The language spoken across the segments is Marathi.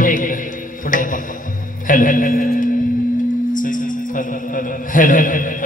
ये इकडे पुढे hello hello hello hello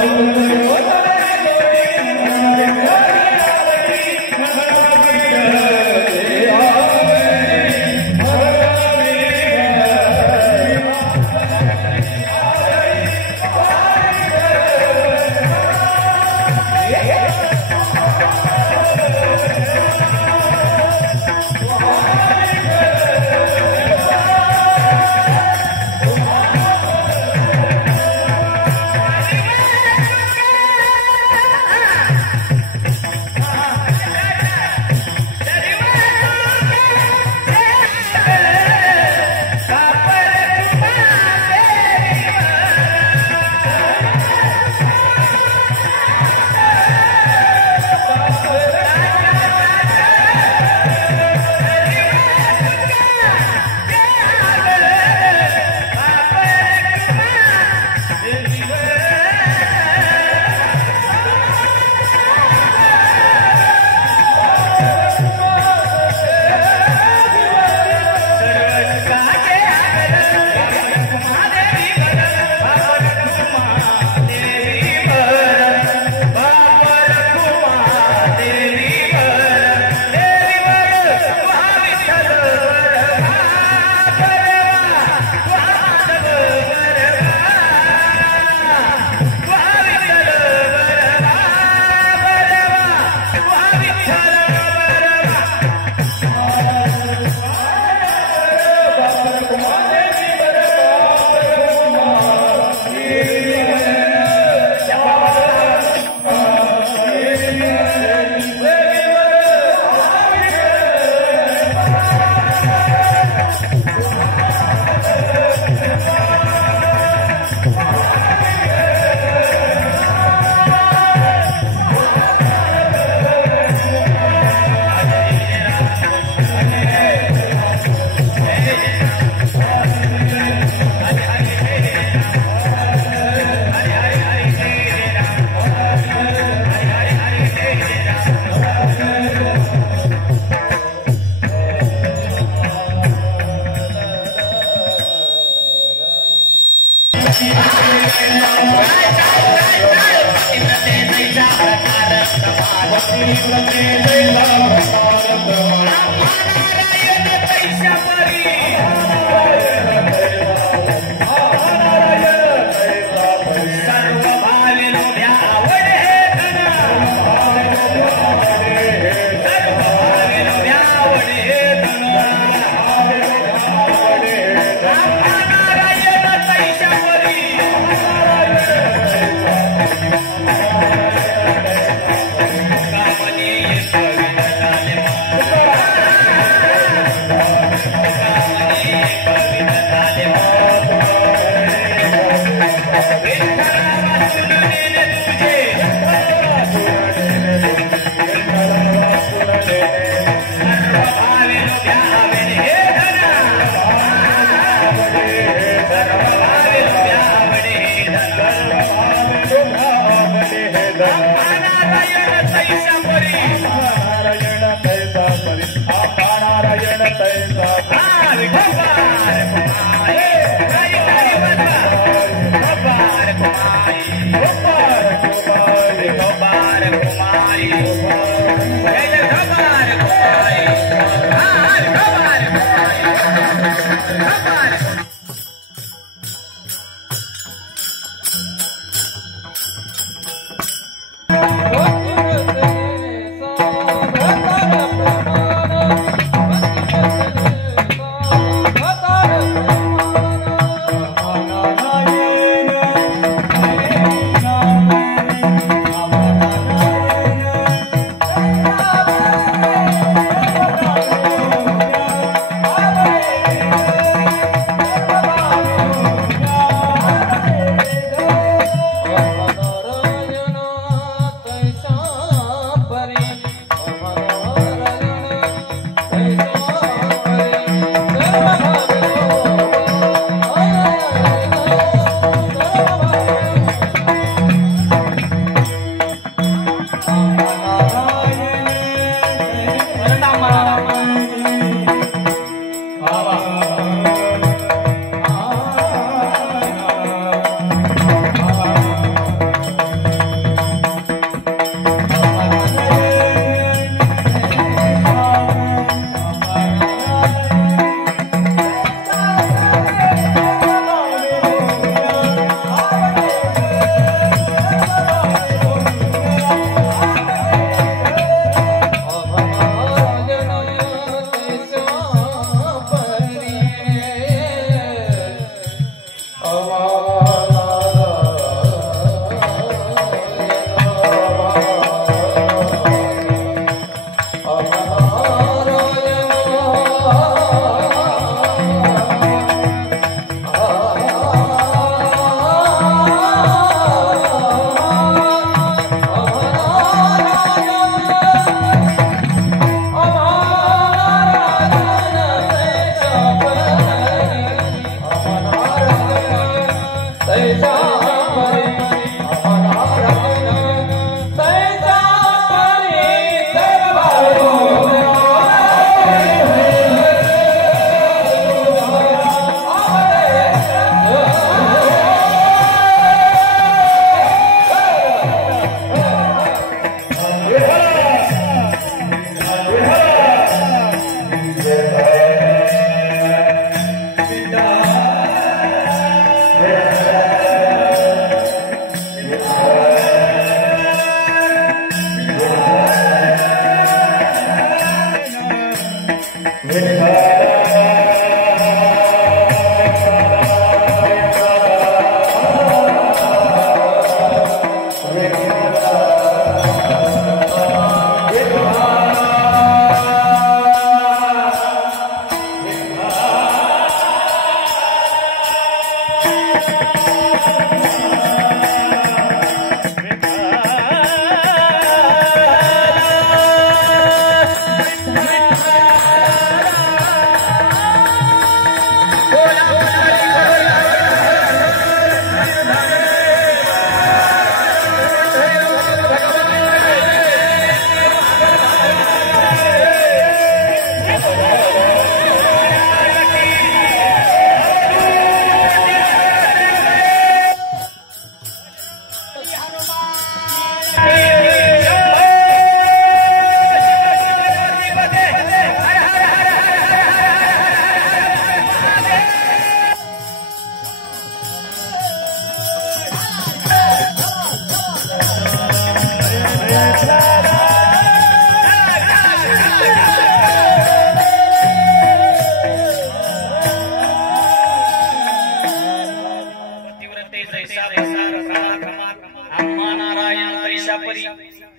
Oh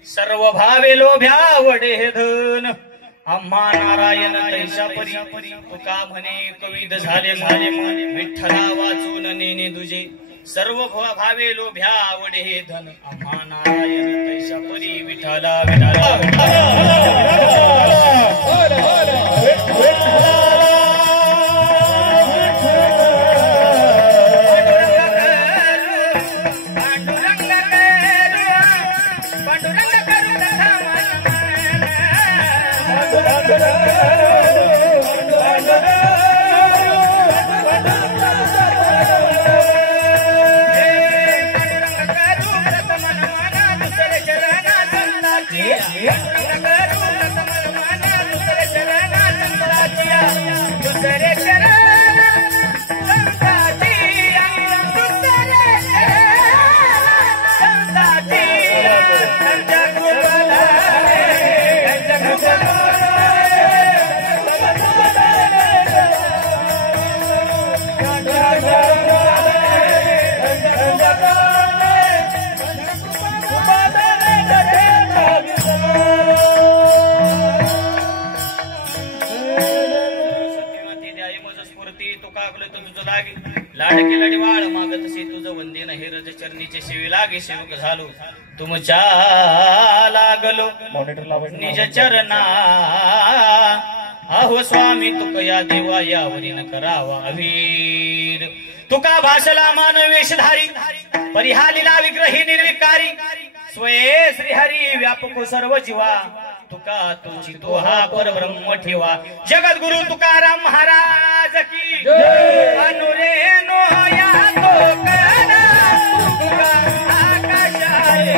सर्व भावे लोभ्यावडे धन आम्हा नारायण तैसा परी तुका म्हणे कविद झाले झाले विठ्ठला वाचून नेने तुझे सर्व भावे लोभ्यावडे धन आम्हा नारायण तैसा परी विठ्ठला लाडके लढवाळ मागत से तुझ वंदे हे रज चरणीचे सेवे लागे सेवक झालो तुमच्या लागलो निज चरणा अहो स्वामी तुकया देवा यावरी न करावा अवीर तुका भासला मानव वेशधारी परिहालीला विग्रही निर्विकारी स्वये श्रीहरी व्यापको सर्व जीवा तुका तुझी तो हा परब्रह्म ठेवा जगद्गुरु तुकाराम महाराज की अनुरे नोया तो कना तुका आकाशाय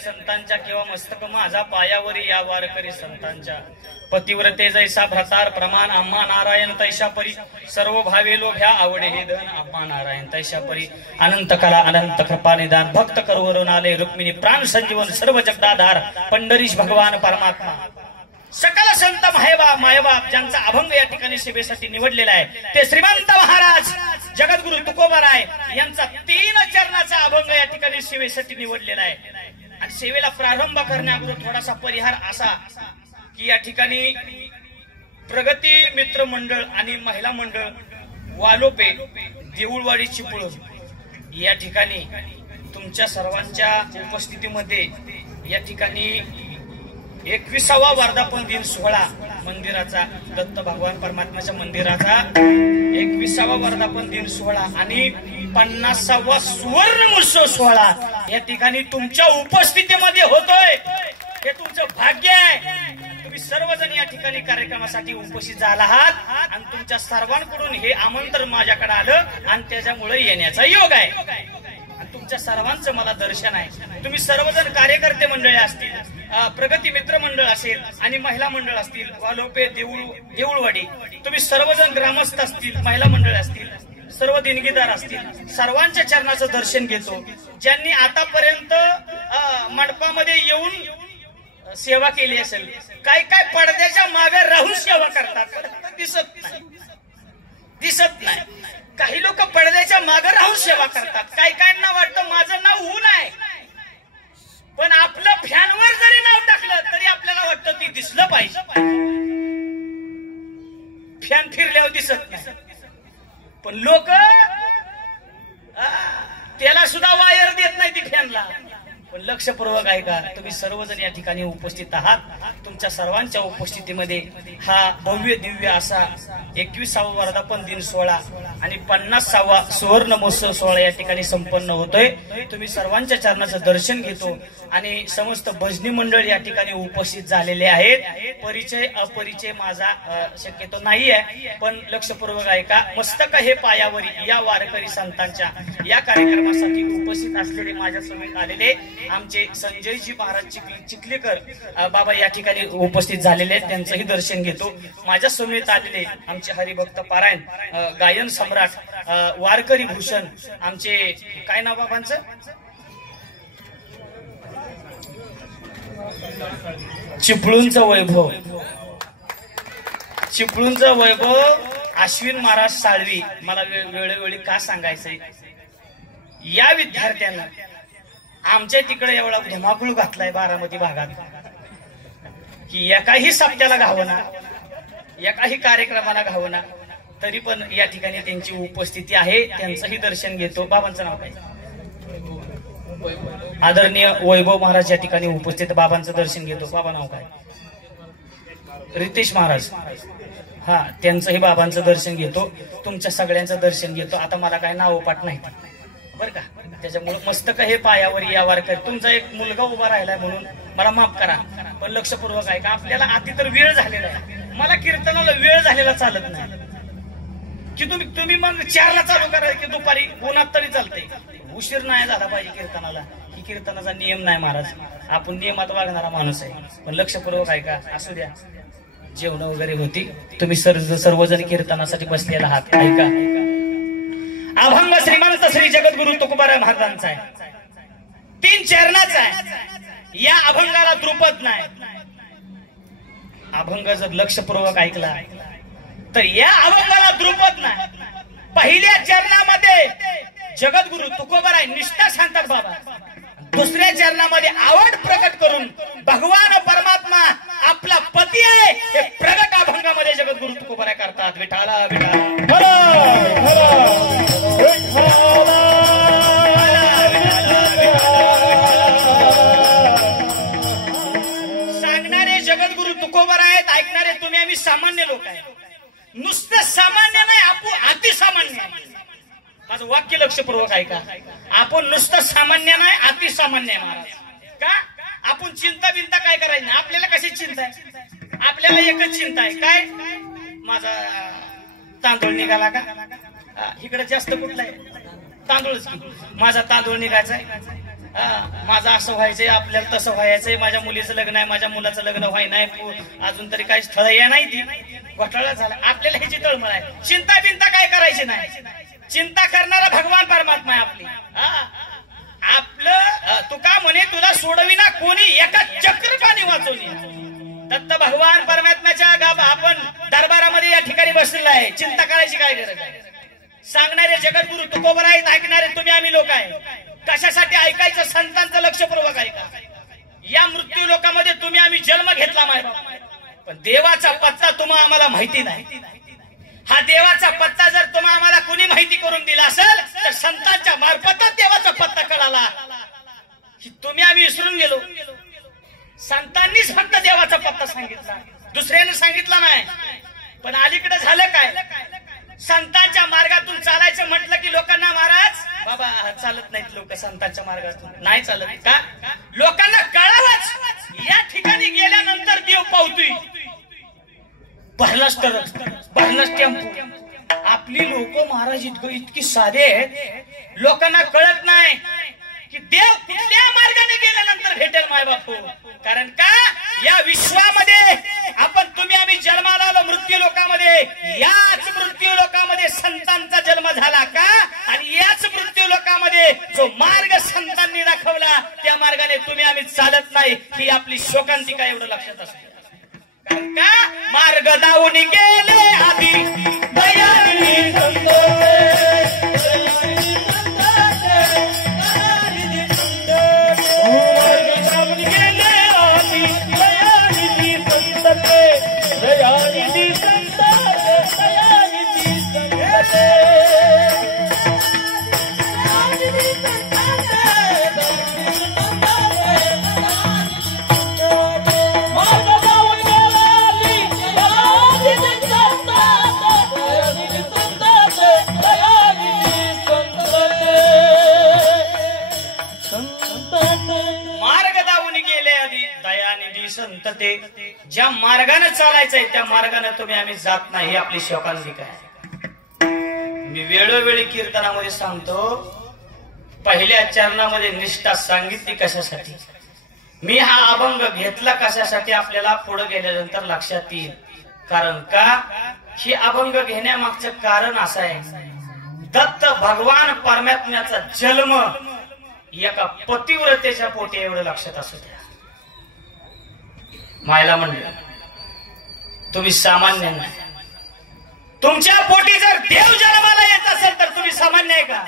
संतांच्या किंवा मस्तक माझा पायावरी या वारकरी संतांच्या पतिव्रते जैसा भ्रतार प्रमाण आम्हा नारायण तैशा परी सर्व भावे लोभ्या आवडे हे धन आम्हा नारायण तैशा परी अनंत कला अनंत कृपा निदान भक्त करुवरून आले रुक्मिणी प्राण संजीवन सर्व जगदाधार पंढरीश भगवान परमात्मा सकल संत मायबाप ज्यांचा अभंग या ठिकाणी सेवेसाठी निवडलेला आहे ते श्रीमंत महाराज जगद्गुरु तुकोबाराय यांचा 3 चरणाचा अभंग या ठिकाणी सेवेसाठी निवडलेला आहे आणि सेवेला प्रारंभ करण्याअगोदर थोडासा परिहार असा की या ठिकाणी प्रगती मित्र मंडळ आणि महिला मंडळ वालोपे देऊळवाडी चिपळूण या ठिकाणी तुमच्या सर्वांच्या उपस्थितीमध्ये या ठिकाणी 21वा वर्धापन दिन सोहळा मंदिराचा दत्त भगवान परमात्म्याच्या मंदिराचा 21वा वर्धापन दिन सोहळा आणि 50वा सुवर्ण महोत्सव सोहळा या ठिकाणी तुमच्या उपस्थितीमध्ये होतोय हे तुमचं भाग्य आहे तुम्ही सर्वजण या ठिकाणी कार्यक्रमासाठी उपस्थित झाला आहात आणि तुमच्या सर्वांकडून हे आमंत्रण माझ्याकडे आलं आणि त्याच्यामुळे येण्याचा योग आहे तुमच्या सर्वांचं मला दर्शन आहे तुम्ही सर्वजण कार्यकर्ते मंडळी असतील प्रगती मित्र मंडळ असेल आणि महिला मंडळ असतील वालोपे देऊळवाडी तुम्ही सर्वजण ग्रामस्थ असतील महिला मंडळ असतील सर्व देणगीदार असतील सर्वांच्या चरणाचं दर्शन घेतो ज्यांनी आतापर्यंत मंडपामध्ये येऊन सेवा केली असेल काय काय पडद्याच्या मागे राहून सेवा करतात दिसत नाही काही लोक पडद्याच्या मागे राहून सेवा करतात काही काहींना वाटतं माझं नाव होऊ नये पण आपलं फॅनवर जरी नाव टाकलं तरी आपल्याला वाटतं ती दिसलं पाहिजे फॅन फिरल्यावर दिसत नाही पण लोक त्याला सुद्धा वायर देत नाही ती फॅनला पण लक्षपूर्वक ऐका, तुम्ही सर्वजण या ठिकाणी उपस्थित आहात. तुमच्या सर्वांच्या उपस्थितीमध्ये हा भव्य दिव्य असा 21वा वर्धापन दिन सोहळा आणि 50वा सुवर्ण महोत्सव सोहळा या ठिकाणी संपन्न होतोय. तुम्ही सर्वांच्या चरणाचं दर्शन घेतो आणि समस्त भजनी मंडळ या ठिकाणी उपस्थित झालेले आहेत. परिचय अपरिचय माझा शक्यतो नाही आहे, पण लक्षपूर्वक ऐका. मस्तक हे पायावरी या वारकरी संतांच्या या कार्यक्रमासाठी उपस्थित असलेले माझ्या समेत आलेले आमचे संजयजी महाराज चिखलीकर बाबा या ठिकाणी उपस्थित झालेले आहेत. त्यांचंही दर्शन घेतो. माझ्या समेत आलेले आमचे हरिभक्त पारायण गायन सम्राट वारकरी भूषण आमचे काय नाव बाबांचं, चिपळूणचं वैभव, चिपळूणचं वैभव अश्विन महाराज साळवी. मला वेळोवेळी का सांगायचंय, या विद्यार्थ्यांना आमच्या तिकडे एवढा धुमाकूळ घातलाय बारामती भागात की एकाही सप्त्याला घावना, एकाही कार्यक्रमाला घावना, तरी पण या ठिकाणी त्यांची उपस्थिती आहे. त्यांचंही दर्शन घेतो. बाबांचं नाव काय, आदरणीय वैभव महाराज या ठिकाणी उपस्थित. बाबांचं दर्शन घेतो. बाबा नाव काय, रितेश महाराज. हा, त्यांचंही बाबांचं दर्शन घेतो. तुमच्या सगळ्यांचं दर्शन घेतो. आता मला काय नाव पाठ नाही बरं का, त्याच्यामुळे मस्तक हे पायावर या वारकरी. तुमचा एक मुलगा उभा राहिलाय म्हणून मला माफ करा, पण लक्षपूर्वक आहे का, आपल्याला आधी तर वेळ झालेला आहे. मला कीर्तनाला वेळ झालेला चालत नाही की तुम्ही मग 4ला चालू करा की दुपारी 9 तरी चालतंय. उशीर नाही झाला पाहिजे कीर्तनाला. ही कीर्तनाचा नियम नाही महाराज. आपण नियमात वागणारा माणूस आहे. पण लक्षपूर्वक आहे का, असू द्या, जेवण वगैरे होती. तुम्ही सर्वजण कीर्तनासाठी बसलेला आहात. ऐका, अभंग श्रीमंत श्री जगद्गुरु तुकोबाराय महाराजांचा आहे. 3 चरणाचा आहे. या अभंगाला द्रुपद नाही. अभंग जर लक्षपूर्वक ऐकला तर या अभंगाला द्रुपद नाही. पहिल्या चरणामध्ये जगद्गुरु तुकोबाराय निष्ठा सांगतात बाबा. दुसऱ्या चरणामध्ये आवड प्रकट करून भगवान परमात्मा आपला पती आहे हे प्रगट अभंगामध्ये जगद्गुरु तुकोबाराय करतात. विठाला विठाला सांगणारे जगद्गुरु तुकोबाराय आहेत. ऐकणारे तुम्ही आम्ही सामान्य लोक आहे. नुसतं सामान्य नाही, आपण अतिसामान्य. माझं वाक्य लक्षपूर्वक ऐका. आपण नुसतं सामान्य नाही, अतिसामान्य आहे महाराज. का आपण चिंता बिंता काय करायची नाही. आपल्याला कशी चिंता आहे, आपल्याला एकच चिंता आहे. काय, माझा तांदूळ निघाला का, इकडे जास्त कुठला आहे तांदूळच, माझा तांदूळ निघायचा आहे, माझं असं व्हायचंय, आपल्याला तसं व्हायचंय, माझ्या मुलीचं लग्न आहे, माझ्या मुलाचं लग्न व्हाय नाही, अजून तरी काही स्थळ या नाही, ती घोटाळा झाला. आपल्याला ह्याची तळमळ आहे. चिंता बिंता काय करायची नाही. चिंता करणारा भगवान परमात्मा आहे आपली. आपलं तुका म्हणे तुला सोडविना कोणी, एका चक्रपाणी वाचवली. दत्त भगवान परमात्म्याच्या आपण दरबारामध्ये या ठिकाणी बसलेला आहे. चिंता करायची काय गरज आहे. सांगणारे जगद्गुरु तुकोबाराय आहेत. ऐकणारे तुम्ही आम्ही लोक आहे. कशासाठी ऐकायचं, संतांचं लक्षपूर्वक ऐका. या मृत्यू लोकांमध्ये तुम्ही आम्ही जन्म घेतला मायबाप, पण देवाचा पत्ता तुम्हाला आम्हाला माहिती नाही. हा देवाचा पत्ता जर तुम्हाला आम्हाला कुणी माहिती करून दिला असेल तर संतांच्या मार्फतच देवाचा पत्ता कळाला. तुम्ही आम्ही विसरून गेलो. संतांनीच फक्त देवाचा पत्ता सांगितला, दुसऱ्याने सांगितला नाही. पण अलीकडे झालं काय, संतांच्या मार्गातून चालायचं म्हटलं की लोकांना महाराज बाबा चालत नाहीत लोक संतांच्या मार्गातून. नाही चालत का, लोकांना कळावंच. या ठिकाणी गेल्यानंतर देव पावतोय. भरलाच टेम्पो. आपली लोक महाराज इतकी साधे आहेत, लोकांना कळत नाही की देव कुठल्या मार्गाने गेल्यानंतर भेटेल मायबापू. कारण का, या विश्वामध्ये आपण तुम्ही आम्ही जन्माला आलो मृत्यू लोकांमध्ये. याच मृत्यू लोकांमध्ये संतांचा जन्म झाला का, आणि याच मृत्यू लोकांमध्ये जो मार्ग संतांनी दाखवला त्या मार्गाने तुम्ही आम्ही चालत नाही. ही आपली शोकांतिका, एवढं लक्षात असते. कारण का, मार्ग दावून गेले आधी दयानिधी संत, पोटी संतते, ज्या मार्गाने चालायचंय त्या मार्गाने तुम्ही आम्ही जात नाही, ही आपली शोकांतिका आहे. मी वेळोवेळी कीर्तनामध्ये सांगतो, पहिल्या चरणामध्ये निष्ठा सांगितली कशासाठी, मी हा अभंग घेतला कशासाठी आपल्याला पुढे गेल्यानंतर लक्षात येईल. कारण का ही अभंग घेण्यामागचं कारण असं आहे, दत्त भगवान परमात्म्याचा जन्म एका पतिव्रतेच्या पोटी, एवढं लक्षात असू द्या. मायला म्हणलं तुम्ही सामान्य नाही, तुमच्या पोटी जर देव जन्माला येत असेल तर तुम्ही सामान्य आहे का?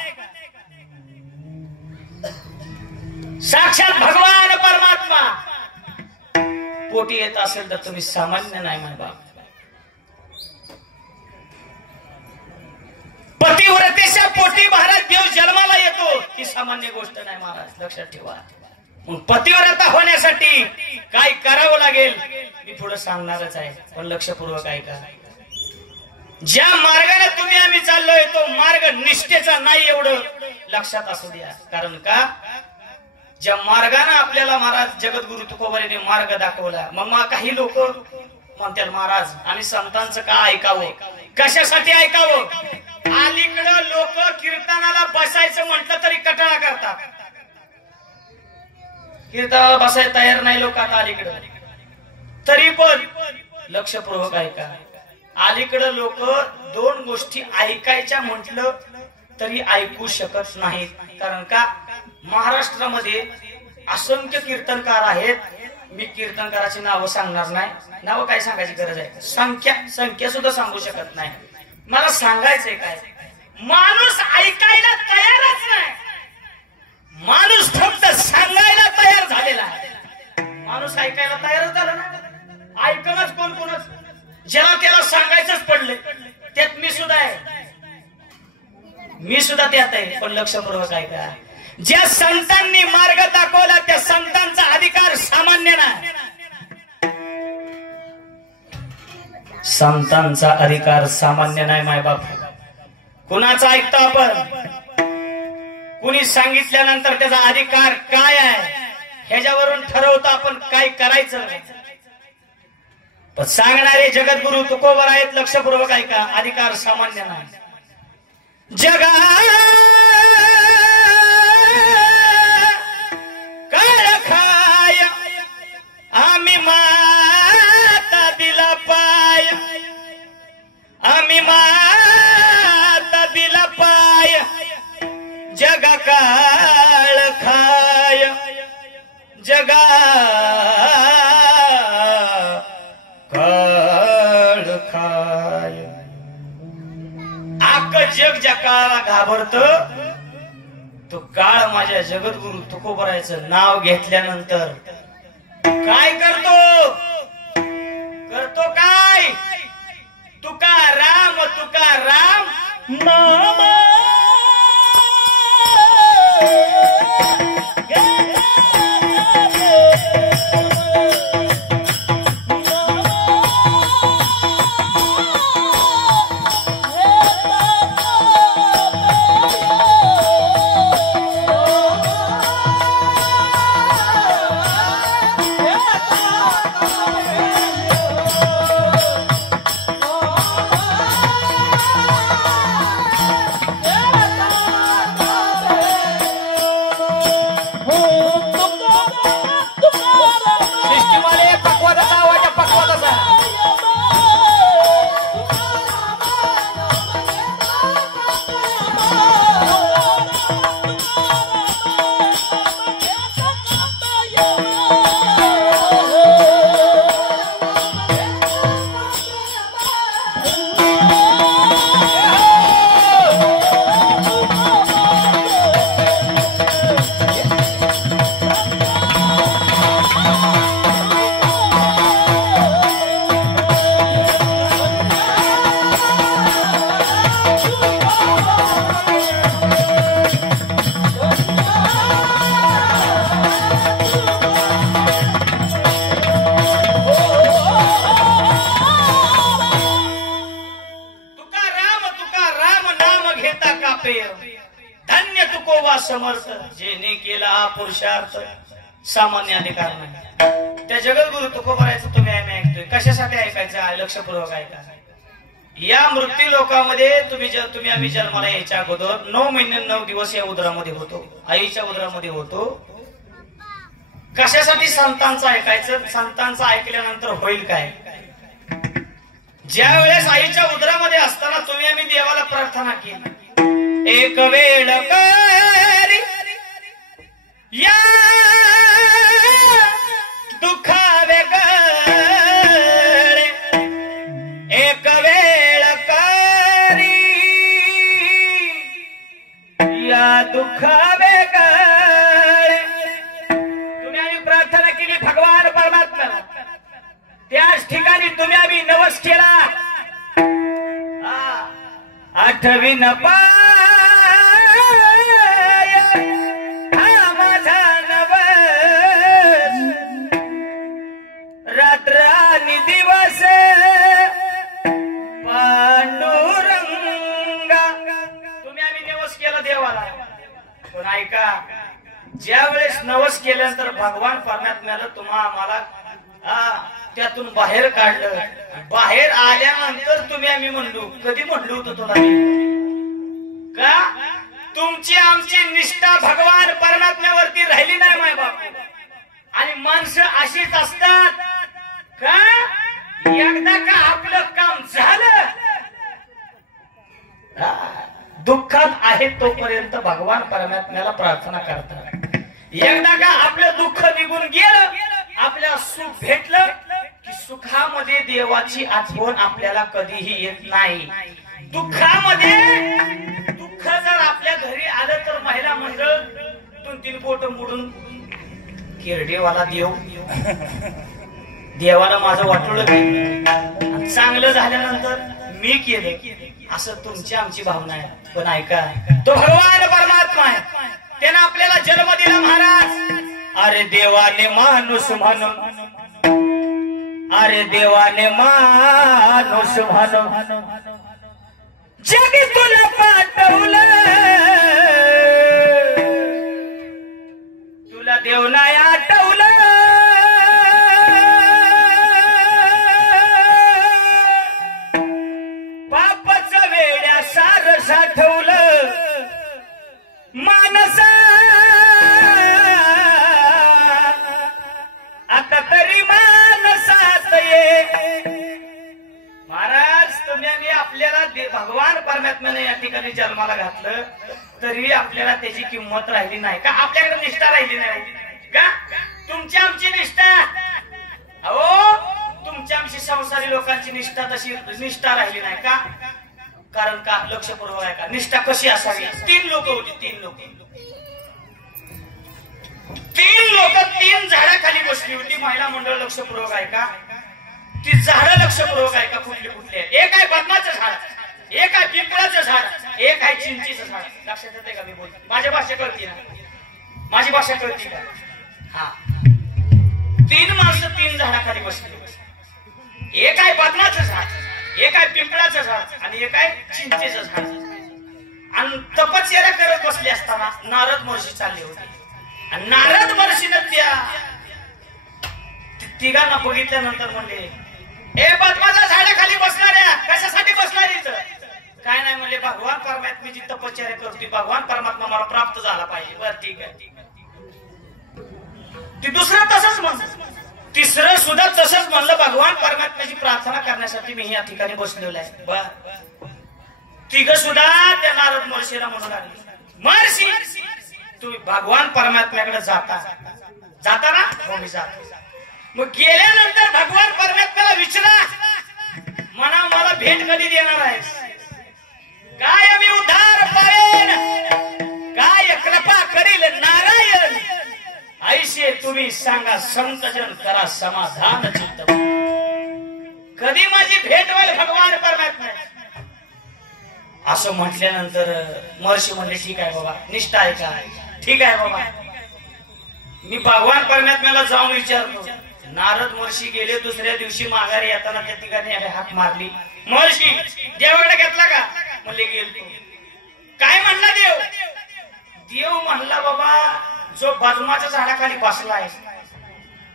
साक्षात भगवान परमात्मा पोटी येत असेल तर तुम्ही सामान्य नाही माय बाप. पतिव्रतेच्या पोटी महाराज देव जन्माला येतो ही सामान्य गोष्ट नाही महाराज, लक्षात ठेवा. मग पतिव्रता होण्यासाठी काय करावं लागेल मी पुढे सांगणारच आहे, पण लक्षपूर्वक ऐका. ज्या मार्गाने तुम्ही आम्ही चाललोय तो मार्ग निष्ठेचा नाही, एवढं लक्षात असू द्या. कारण का ज्या मार्गाने आपल्याला महाराज जगद्गुरु तुकोबारांनी मार्ग दाखवला, मग काही लोक म्हणतात महाराज आम्ही संतांचं का ऐकावं, कशासाठी ऐकावं? अलीकडं लोक कीर्तनाला बसायचं म्हटलं तरी कटाळा करतात, कीर्तनाला बसायला तयार नाही लोक आता अलीकडं. तरी पण लक्षपूर्वक ऐका, अलीकडं लोक दोन गोष्टी ऐकायच्या म्हटलं तरी ऐकू शकत नाहीत. कारण का महाराष्ट्रामध्ये असंख्य कीर्तनकार आहेत. मी कीर्तनकाराची नावं सांगणार नाही, नावं काय सांगायची गरज आहे, संख्या सुद्धा सांगू शकत नाही. मला सांगायचंय काय, माणूस ऐकायला तयारच नाही, माणूस फक्त सांगायला तयार झालेला आहे. माणूस ऐकायला तयारच झाला ना, ऐकणच कोण कोणच, ज्याला त्याला सांगायचंच पडले, त्यात मी सुद्धा आहे, मी सुद्धा त्यात आहे. पण लक्षपूर्वक ऐका, ज्या संतांनी मार्ग दाखवला त्या संतांचा अधिकार सामान्य नाही, संतांचा अधिकार सामान्य नाही मायबाप. कुणाचा ऐकतो आपण, कुणी सांगितल्यानंतर त्याचा अधिकार काय आहे ह्याच्यावरून ठरवतो आपण काय करायचं. पण सांगणारे जगद्गुरु तुकोबर आहेत, लक्षपूर्वक ऐका, अधिकार सामान्य नाही. जगा काळ खाय आम्ही माता दिला पाय, आम्ही माता दिला पाय, जगा काळ खाय, जगा काळ खाय. आक जग ज्या काळाला घाबरत तो काळ माझ्या जगद्गुरु तुकोबरायचं नाव घेतल्यानंतर काय करतो, करतो काय, तुका राम नाम धन्य तुकोबा समर्थ, जेने केला पुरुषार्थ सामान्य अधिकार नाही. जगद्गुरु तुकोबारायचं तुम्ही आम्ही ऐकतोय, कशासाठी ऐकायचं? लक्षपूर्वक ऐका. या मृत्यू लोकामध्ये तुम्ही आम्ही जन्माला यायच्या अगोदर 9 महिने 9 दिवस या उदरामध्ये होतो, आईच्या उदरामध्ये होतो. कशासाठी? संतांचं ऐकायचं. संतांचं ऐकल्यानंतर होईल काय? ज्या वेळेस आईच्या उदरामध्ये असताना तुम्ही आम्ही देवाला प्रार्थना केली, एक वेळ करी या दुखावे गळे, एक वेळ करी या दुखावे गळे. तुम्ही आम्ही प्रार्थना केली भगवान परमात्म्याला. त्याच ठिकाणी तुम्ही आम्ही नवस केला. 8वी पाय हा माझा नवस, रात्र आणि दिवस पांडुरंगा. तुम्ही आम्ही नवस केला देवाला. पण ऐका, ज्या वेळेस नवस केल्यानंतर भगवान परमात्म्याला तुम्हा आम्हाला त्यातून बाहेर काढलं. बाहेर आल्यानंतर तुम्ही आम्ही म्हणलो, कधी म्हणलो होतो तुला का? तुमची आमची निष्ठा भगवान परमात्म्यावरती राहिली नाही माय बाप. आणि माणसं अशीच असतात का? एकदा का आपलं काम झालं, दुःखात आहे तोपर्यंत भगवान परमात्म्याला प्रार्थना करतात. एकदा का आपलं दुःख निघून गेलं, आपल्याला सुख भेटलं की सुखामध्ये देवाची आठवण आपल्याला कधीही येत नाही. दुःखामध्ये दुःख जर आपल्या घरी आलं तर महिला मंडळ 2-3 बोट मोडून किरडेवाला देवाला माझं वाटोळं केलं, चांगलं झाल्यानंतर मी केलं, असं तुमची आमची भावना आहे. पण ऐका, तो भगवान परमात्मा आहे, त्यानं आपल्याला जन्म दिला महाराज. अरे देवाने माणूस म्हणून, अरे देवाने माणूस म्हणून जगी तुला पाठवलं, तुला देव नाही आठवलं. पापाचं वेड्या सार साठवलं मानस. आता तरी मानसात ये महाराज. तुम्ही आपल्याला भगवान परमात्म्याने या ठिकाणी जन्माला घातलं तरी आपल्याला त्याची किंमत राहिली नाही का? आपल्याकडे निष्ठा राहिली नाही का? तुमची आमची निष्ठा, अहो तुमची आमची संसारी लोकांची निष्ठा तशी निष्ठा राहिली नाही का? कारण का? लक्षपूर्वक आहे का? निष्ठा कशी असावी? 3 लोक होती, 3 लोक 3 झाडाखाली बसली होती महिला मंडळ. लक्षपूर्वक आहे का? ती झाडं लक्षपूर्वक आहे का? कुठली कुठली? एक आहे बदमाचं झाड, एक आहे पिंपळाचं झाड, एक आहे चिंचीचं झाड. लक्षात येते का? मी बोलतो, माझी भाषा कळती ना? माझी भाषा कळती का? हा. 3 माणसं 3 झाडाखाली बसली. एक आहे बदमाचं झाड, एक आहे पिंपळाचं झाड आणि एक आहे चिंचेचं झाड. आणि तपस्या करत बसले असताना नारद महर्षी चालले होते. आणि नारद महर्षीनं त्या तिघांना बघितल्यानंतर म्हणले, ए बदमाच्या झाडाखाली बसणाऱ्या, कशासाठी बसणार इथं? काय नाही म्हणले, भगवान परमात्म्याची तपश्चर्या करतोय, भगवान परमात्मा मला प्राप्त झाला पाहिजे. बरं ठीक आहे. ती दुसरं तसंच म्हणलं, तिसरं सुद्धा तसंच म्हणलं, भगवान परमात्म्याची प्रार्थना करण्यासाठी मी या ठिकाणी बसलेलो आहे. बर. तिघ सुद्धा त्या नारद महर्षीला म्हणू लागले, महर्षी तुम्ही भगवान परमात्म्याकडे जाता ना? हो मी जातो. मग गेल्यानंतर भगवान परमात्म्याला विचारा, म्हणा मला भेट कधी देणार आहेस? काय आम्ही उद्धार पावेन, काय कृपा करील नारायण, ऐसे तुम्ही सांगा संतजन करा समाधान चित्त. कधी माझी भेट होईल भगवान परमात्मा? असं म्हटल्यानंतर महर्षी म्हणले, ठीक आहे बाबा, निष्ठा आहे का? ठीक आहे बाबा, मी भगवान परमात्म्याला जाऊन विचारतो. नारद महर्षी गेले. दुसऱ्या दिवशी माघारी येताना त्या ठिकाणी हात मारली, महर्षी देवाकडे घेतला का? म्हणले गेलो. काय म्हणला देव? देव म्हणला, बाबा जो बदमाच्या झाडाखाली बसला आहे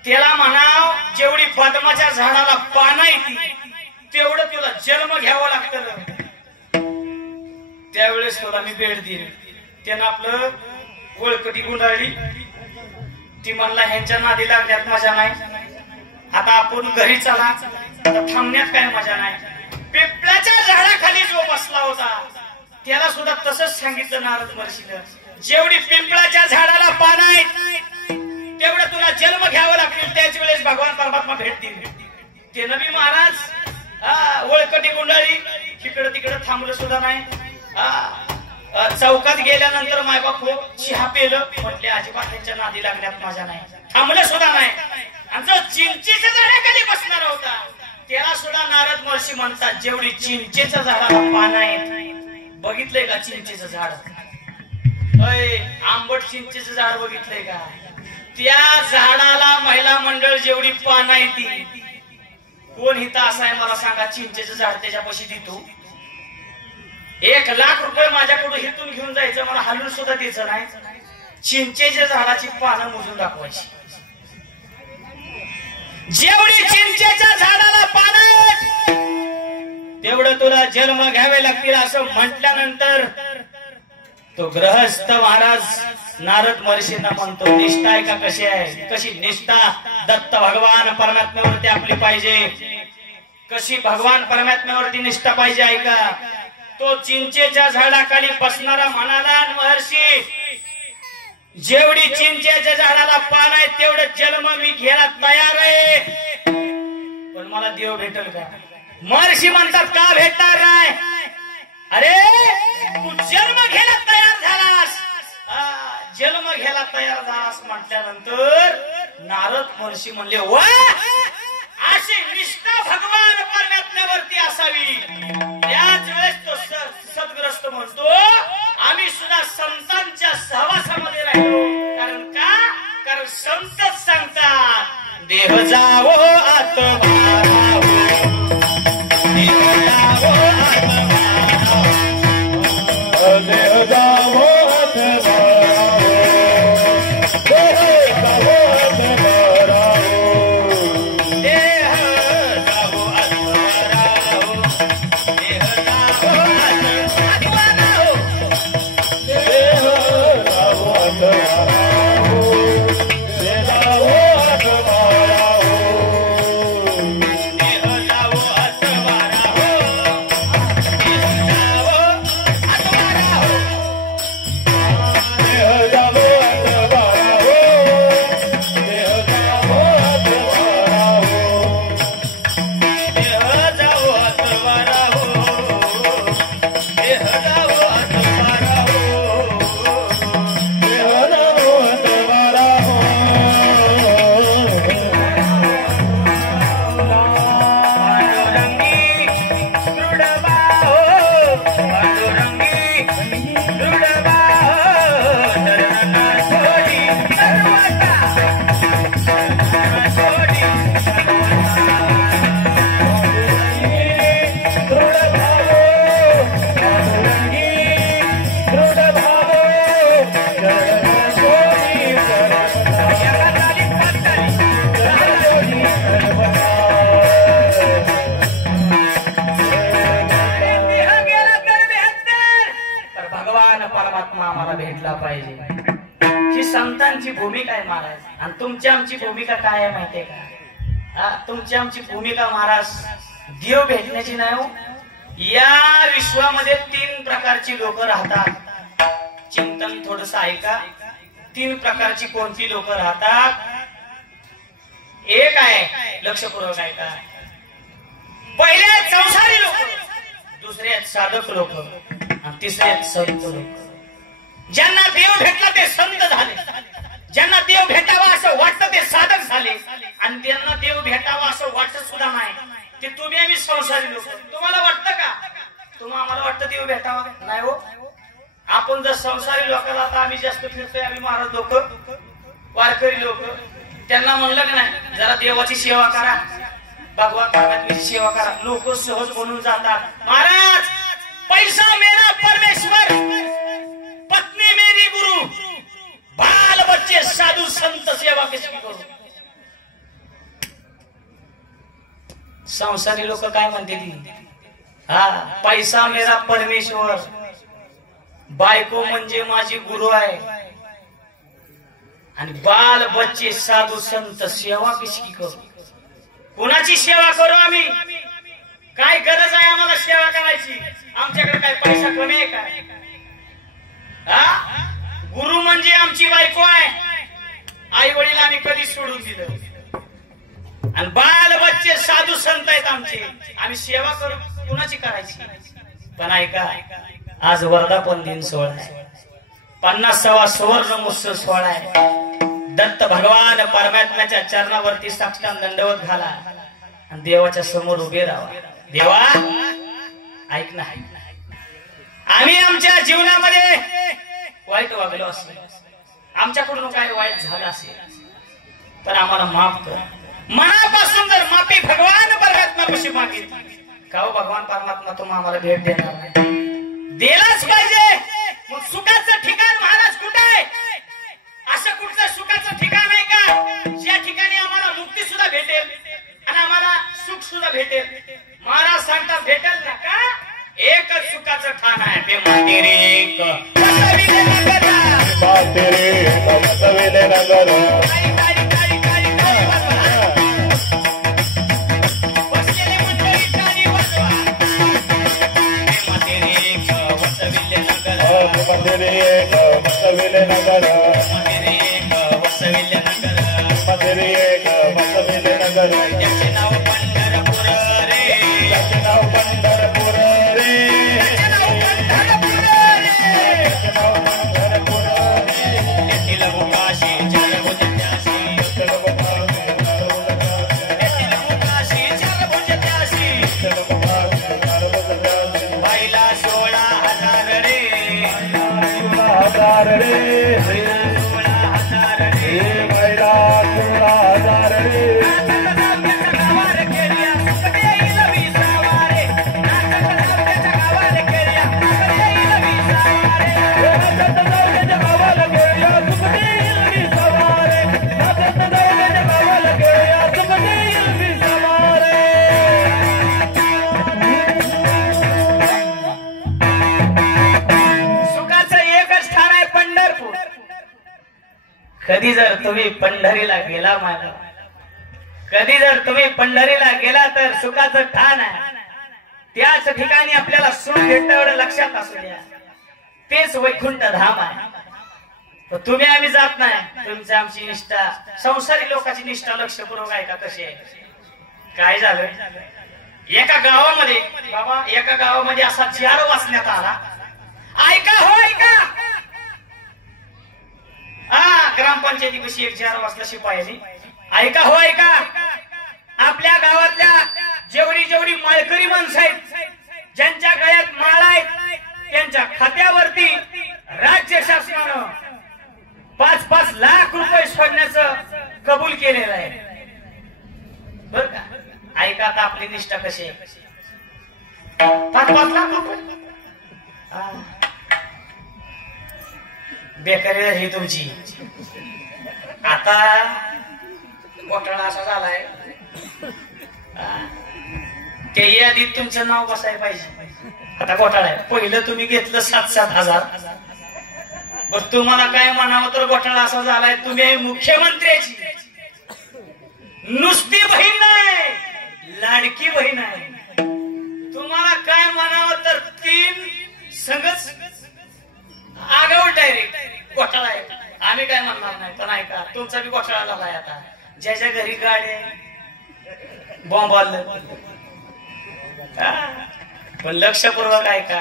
त्याला म्हणाव जेवढी बदमाच्या झाडाला पानं येते तेवढं तुला जन्म घ्यावं लागतं, त्यावेळेस तुला मी भेट देईल. त्यानं आपलं वळकटी गुंडाळली. ती म्हणला ह्यांच्या नादी लागण्यात मजा नाही, आता आपण घरी चला, आता थांबण्यात काय मजा नाही. पिंपळाच्या झाडाखाली जो बसला होता त्याला सुद्धा तसंच सांगितलं नारद महर्षीनं, जेवढी पिंपळाच्या झाडाला पानं आहेत तेवढं तुला जन्म घ्यावं लागतील, त्याच वेळेस भगवान परमात्मा भेट देईल. ते नबी महाराज वळकटी गुंडाळी, तिकडं तिकडं थांबलं सुद्धा नाही. चौकात गेल्यानंतर मायबाप चहा पेलं, म्हटले अजिबात त्यांच्या नादी लागण्यात मजा नाही, थांबलं सुद्धा नाही. आणि जो चिंचेच्या झाडाखाली बसणार होता त्याला सुद्धा नारद महर्षी म्हणतात, जेवढी चिंचेच्या झाडाला पानं आहेत, बघितलंय का चिंचेचं झाड, आंबट चिंचेचं झाड बघितलंय का, त्या झाडाला महिला मंडळ जेवढी पानं आहे ती, कोण हिता असा आहे मला सांगा चिंचेचं झाड त्याच्यापाशी देतो. 1,00,000 रुपये माझ्याकडून हिथून घेऊन जायचं, मला हलून सुद्धा द्यायचं नाही, चिंचेच्या झाडाची पानं मोजून दाखवायची. जेवढी चिंचेच्या झाडाला पानं तेवढं तुला जन्म घ्यावे लागतील असं म्हटल्यानंतर तो गृहस्थ महाराज नारद महर्षींना म्हणतो, निष्ठा आहे का कशी आहे, कशी निष्ठा दत्त भगवान परमात्म्यावरती आपली पाहिजे, कशी भगवान परमात्म्यावरती निष्ठा पाहिजे आहे का. तो चिंचेच्या झाडाखाली बसणारा म्हणाला, महर्षी जेवढी चिंचेच्या झाडाला पान आहे तेवढं जन्म मी घ्यायला तयार आहे, पण मला देव भेटेल का. महर्षी म्हणतात, का भेटणार नाही, अरे तू जन्म घ्यायला तयार झालास, जन्म घ्यायला तयार झालास म्हटल्यानंतर नारद महर्षी म्हणले, वा अशी निष्ठा भगवान परमात्म्यावरती असावी. त्याच वेळेस तो सद्ग्रस्त म्हणतो, आम्ही सुद्धा संतांच्या सहवासामध्ये राहिलो, कारण का, कारण संतच सांगतात, देह जावो आत्मा देह जावो आत्मा देह जावो भूमिका आहे महाराज. आणि तुमची आमची भूमिका काय आहे माहितीये का? तुमची आमची भूमिका महाराज देव भेटण्याची नाही हो. या विश्वामध्ये 3 प्रकारची लोक राहतात. चिंतन थोडस ऐका. 3 प्रकारची कोणती लोक राहतात? एक आहे लक्षपूर्वक ऐका. पहिले आहेत संसारी लोक, दुसरे आहेत साधक लोक, आणि तिसरे आहेत संत लोक. ज्यांना देव भेटला ते संत झाले, ज्यांना देव भेटावा असं वाटतं ते साधक झाले, आणि ज्यांना देव भेटावा असं वाटत सुद्धा नाही ते तुम्ही आम्ही संसारी लोक. तुम्हाला वाटतं का? आम्हाला वाटतं देव भेटावा नाही हो. आपण जर संसारी लोकांना, आता आम्ही जास्त फिरतोय, आम्ही महाराज लोक, वारकरी लोक, त्यांना म्हणलं की नाही जरा देवाची सेवा करा, भगवान परमात्म्याची सेवा करा, लोक सहज म्हणून जातात. महाराज पैसा मेरा परमेश्वर, पत्नी मेरी गुरु, बाल बच्चे साधु संत, सेवा किसकी करू? संसारी लोक काय म्हणते हा पैसा मेरा परमेश्वर, बायको म्हणजे माझी गुरु आहे, आणि बाल बच्चे साधू संत सेवा किसकी करू? कुणाची सेवा करू आम्ही? काय गरज आहे आम्हाला सेवा करायची? आमच्याकडे काय पैसा कमी आहे काय? गुरु म्हणजे आमची बायको आहे, आई वडील आम्ही कधी सोडून दिलं, आणि बाल बच्चे साधू संत आहेत आमचे, आम्ही सेवा करू कुणाची करायची? पण ऐका, आज वर्धापन दिन सोहळा आहे, 50वा सुवर्ण महोत्सव सोहळा आहे. दत्त भगवान परमात्म्याच्या चरणावरती साष्टांग दंडवत घाला आणि देवाच्या समोर उभे राहा. देवा ऐक ना, आम्ही आमच्या जीवनामध्ये वाईट वागलो असेल, आमच्याकडून काय वाईट झालं असेल तर आम्हाला माफ कर. मनापासून जर माफी भगवान परमात्मा कशी मागितली का हो भगवान परमात्मा तुम्ही आम्हाला भेट देणार नाही? दिलाच पाहिजे. मग सुखाचं ठिकाण महाराज कुठं आहे? असं कुठलं सुखाचं ठिकाण आहे का ज्या ठिकाणी आम्हाला मुक्ती सुद्धा भेटेल आणि आम्हाला सुख सुद्धा भेटेल? महाराज सांगतात भेटेल ना का? एकच सुखाचं ठाण आहे, ते मातेरे एक वसविले नगर. त्याचे नाव पंढरपूर रे, त्याचे नाव पंढरपूर रे, त्याचे नाव पंढरपूर रे, त्याचे नाव पंढरपूर रे. येथील मुकाशी चारभुज त्यासी, येथील मुकाशी चारभुज त्यासी, बाईला 16,000 रे, 16,000 रे, 16,000 रे, बाईला 16,000 रे. कधी जर तुम्ही पंढरीला गेला माझा, कधी जर तुम्ही पंढरीला गेला तर सुखाचं ठाण आहे. त्याच ठिकाणी आपल्याला सुख भेटतं एवढं लक्षात असू द्या. तेच वैकुंठ धाम आहे. तुम्ही आम्ही जात नाही. तुमची आमची निष्ठा, संसारी लोकांची निष्ठा लक्षपूर्वक आहे का कशी आहे? काय झालं एका गावामध्ये, बाबा एका गावामध्ये असा जार वाचण्यात आला. ऐका हो ऐका, ग्रामपंचायती कशी एक जार वाचला शिपायाने. ऐका हो ऐका, आपल्या गावातल्या जेवढी जेवढी माळकरी माणसं आहेत, ज्यांच्या गळ्यात माळा आहेत, त्यांच्या खात्यावरती राज्य शासनानं 5-5 लाख रुपये सोडण्याचं कबूल केलेलं आहे. बर का? ऐका आता आपली निष्ठा कशी आहे. 5-5 लाख रुपये बेकारी ही तुमची. आता घोटाळा असा झालाय, ते यादीत तुमचं नाव बसायला पाहिजे. आता घोटाळा आहे. पहिलं तुम्ही घेतलं 7-7 हजार. बरं तुम्हाला काय म्हणावं तर घोटाळा असा झालाय, तुम्ही मुख्यमंत्र्याची नुसती बहीण नाही, लाडकी बहीण आहे. तुम्हाला काय म्हणावं तर 3 संघच आगाऊ डायरेक्ट घोटाळा आहे. आम्ही काय म्हणणार नाही, पण ऐका तुमचा बी घोटाळा झालाय. आता ज्याच्या घरी गाड्या बॉम्ब आलं, पण लक्षपूर्वक ऐका,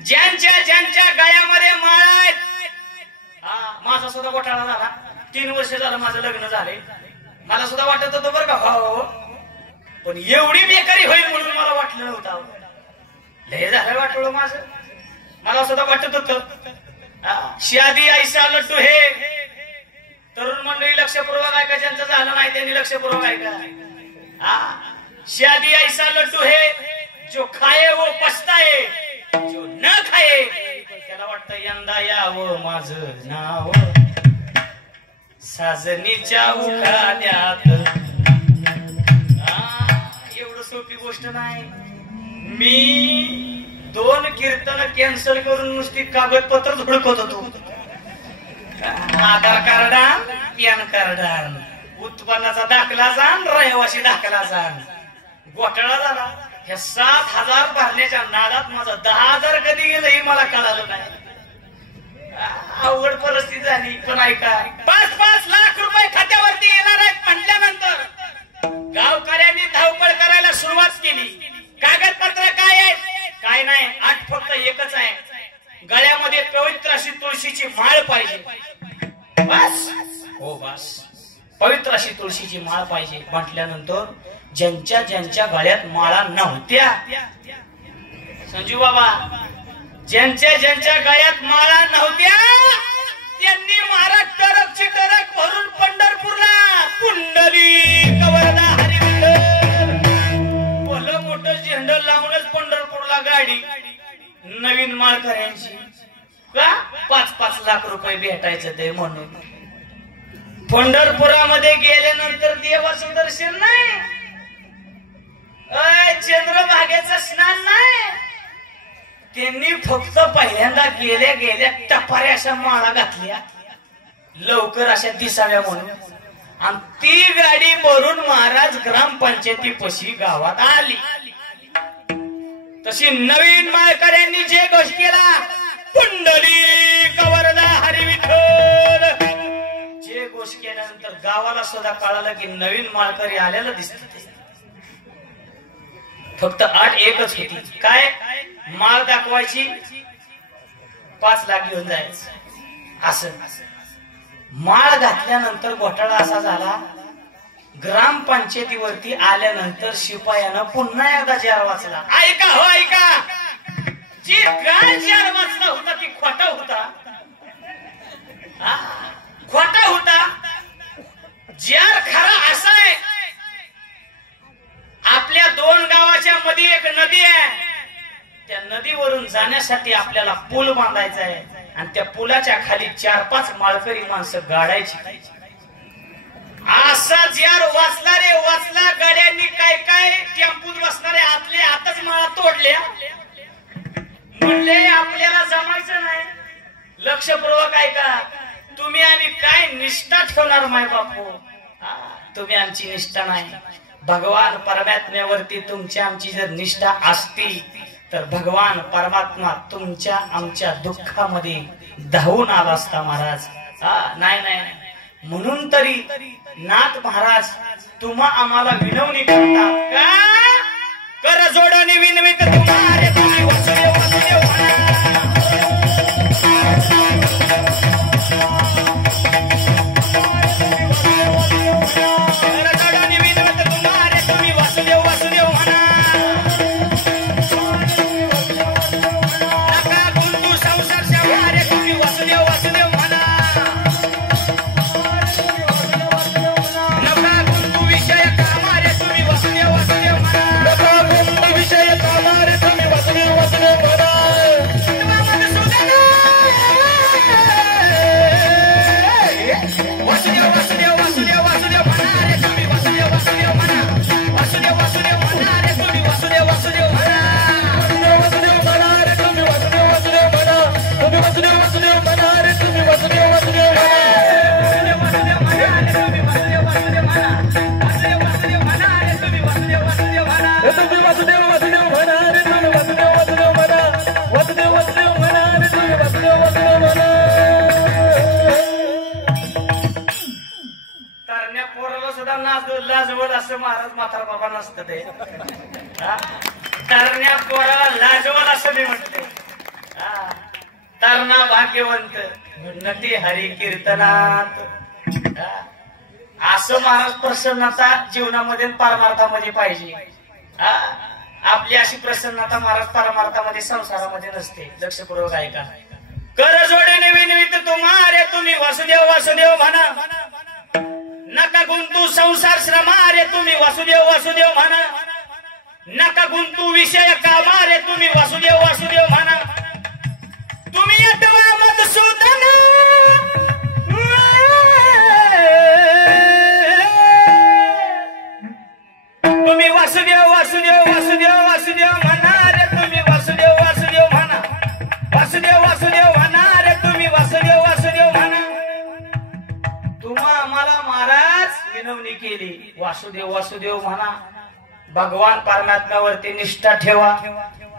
ज्यांच्या ज्यांच्या गळ्यामध्ये माळा आहेत. माझा सुद्धा घोटाळा झाला. 3 वर्ष झालं माझं लग्न झाले. मला सुद्धा वाटत होतं बरं का हो, पण एवढी बेकारी होईल म्हणून मला वाटलं नव्हतं. लय झालं वाटलं माझं. मला सुद्धा वाटत होतं शादी ऐसा लड्डू हे. तरुण मंडळी लक्षपूर्वक ऐका, ज्यांचं झालं नाही त्यांनी लक्षपूर्वक ऐका. शादी ऐसा लड्डू है, जो खाए वो पछताए, जो न खाए त्याला वाटतं यंदा यावं माझं नाव साजनीच्या उखाण्यात. एवढं सोपी गोष्ट नाही. मी 2 कीर्तन कॅन्सल करून नुसती कागदपत्र धुडकत होतो. आधार कार्ड आण, पॅन कार्ड आण, उत्पन्नाचा दाखला आण, रहिवासी दाखला आण. घोटाळा झाला. ह्या 7,000 भरण्याच्या नादात माझं 10,000 कधी गेलं हे मला कळालं नाही. अवघड परिस्थिती झाली. पण ऐका, 5-5 लाख रुपये खात्यावरती येणार आहेत म्हटल्यानंतर गावकऱ्यांनी धावपळ करायला सुरुवात केली. कागदपत्र काय आहेत? काय नाही, आठ फक्त एकच आहे. गळ्यामध्ये पवित्र अशी तुळशीची माळ पाहिजे. बस, हो बस, पवित्र अशी तुळशीची माळ पाहिजे म्हटल्यानंतर ज्यांच्या ज्यांच्या गळ्यात माळा नव्हत्या, संजू बाबा, ज्यांच्या ज्यांच्या गळ्यात माळा नव्हत्या त्यांनी महाराज टरकची टरक भरून पंढरपूरला पुंडलिक वरदा हरी विठ्ठल भलं मोठं झेंडं लावूनच पंढरपूरला गाडी नवीन माळकऱ्यांची. का 5-5 लाख रुपये भेटायचं ते म्हणून. पंढरपुरामध्ये गेल्यानंतर देवाचं दर्शन नाही, चंद्रभागेचं स्नान नाही. त्यांनी फक्त पहिल्यांदा गेल्या गेल्या टपाऱ्या अशा माळा घातल्या लवकर अशा दिसाव्या म्हणून, आणि ती गाडी भरून महाराज ग्रामपंचायती पशी गावात आली. तशी नवीन माळकऱ्यांनी जे गोष्ट केला, पुंडलिक वरदा हरी विठ्ठल, जे गोष्ट केल्यानंतर गावाला सुद्धा कळालं की नवीन माळकरी आलेला दिसत. फक्त आठ एकच होती. काय? माळ दाखवायची, 5 लाख घेऊन जायचं. असं माळ घातल्यानंतर घोटाळा असा झाला, ग्रामपंचायतीवरती आल्यानंतर शिपायानं पुन्हा एकदा जार वाचला. ऐका हो ऐका, जी काय जार वाचला होता ती खोटा होता. खोटा होता. जार खरा असा आहे, आपल्या 2 गावाच्या मध्ये एक नदी आहे. त्या नदीवरून जाण्यासाठी आपल्याला पूल बांधायचा आहे आणि त्या पुलाच्या खाली 4-5 माळकरी माणसं गाडायची. असा जार वाचला रे वाचला. गाड्यांनी काय काय टेम्पूत बसणारे आतले आताच माळा तोडल्या. म्हणले आपल्याला जमायचं नाही. लक्षपूर्वक ऐका, तुम्ही आम्ही काय निष्ठा ठेवणार माय बापू? तुम्ही आमची निष्ठा नाही. भगवान परमात्म्यावरती तुमची आमची जर निष्ठा असती तर भगवान परमात्मा तुमच्या आमच्या दुःखामध्ये धावून आला असता महाराज. नाही नाही, म्हणून तरी नाथ महाराज तुम्हा आम्हाला विनवणी करतात का? कर जोडणी विनवित तुम्हारे तुम्ही वसुदेव वसुदेव महाराज म्हातारा बाबा नसतं ते. तरण्या पोराला लाजवल असं मी म्हणते. तरणा भाग्यवंत नटी हरी कीर्तनात. असं महाराज प्रसन्नता जीवनामध्ये परमार्थामध्ये पाहिजे. आपली अशी प्रसन्नता महाराज परमार्थामध्ये संसारामध्ये नसते. लक्षपूर्वक ऐका. कर जोडे विनवित तुम्हारे तुम्ही वसुदेव वसुदेव म्हणा. नका गुंतू संसार श्रमारे तुम्ही वसुदेव वसुदेव म्हणा. नका गुंतू विषय कामारे तुम्ही वसुदेव वसुदेव म्हणा. तुम्ही आठवा मधुसूदन तुम्ही वसुदेव वसुदेव वसुदेव वासुदेव म्हणा रे तुम्ही वासुदेव वासुदेव म्हणा वासुदेव वासुदेव म्हणा रे तुम्ही वासुदेव वासुदेव म्हणा तुम्हा आम्हाला महाराज विनवणी केली वासुदेव वासुदेव म्हणा भगवान परमात्म्यावरती निष्ठा ठेवा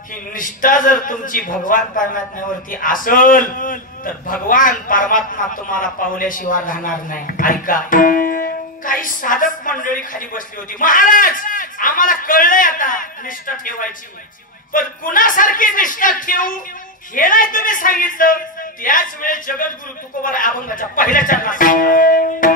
ही निष्ठा जर तुमची भगवान परमात्म्यावरती असेल तर भगवान परमात्मा तुम्हाला पावल्याशिवाय राहणार नाही ऐका काही साधक मंडळी खाली बसली होती महाराज आम्हाला कळलंय आता निष्ठा ठेवायची पण कुणासारखी निष्ठा ठेवू हे नाही तुम्ही सांगितलं त्याच वेळेस जगद्गुरु तुकोबा अभंगाच्या पहिल्या चरणात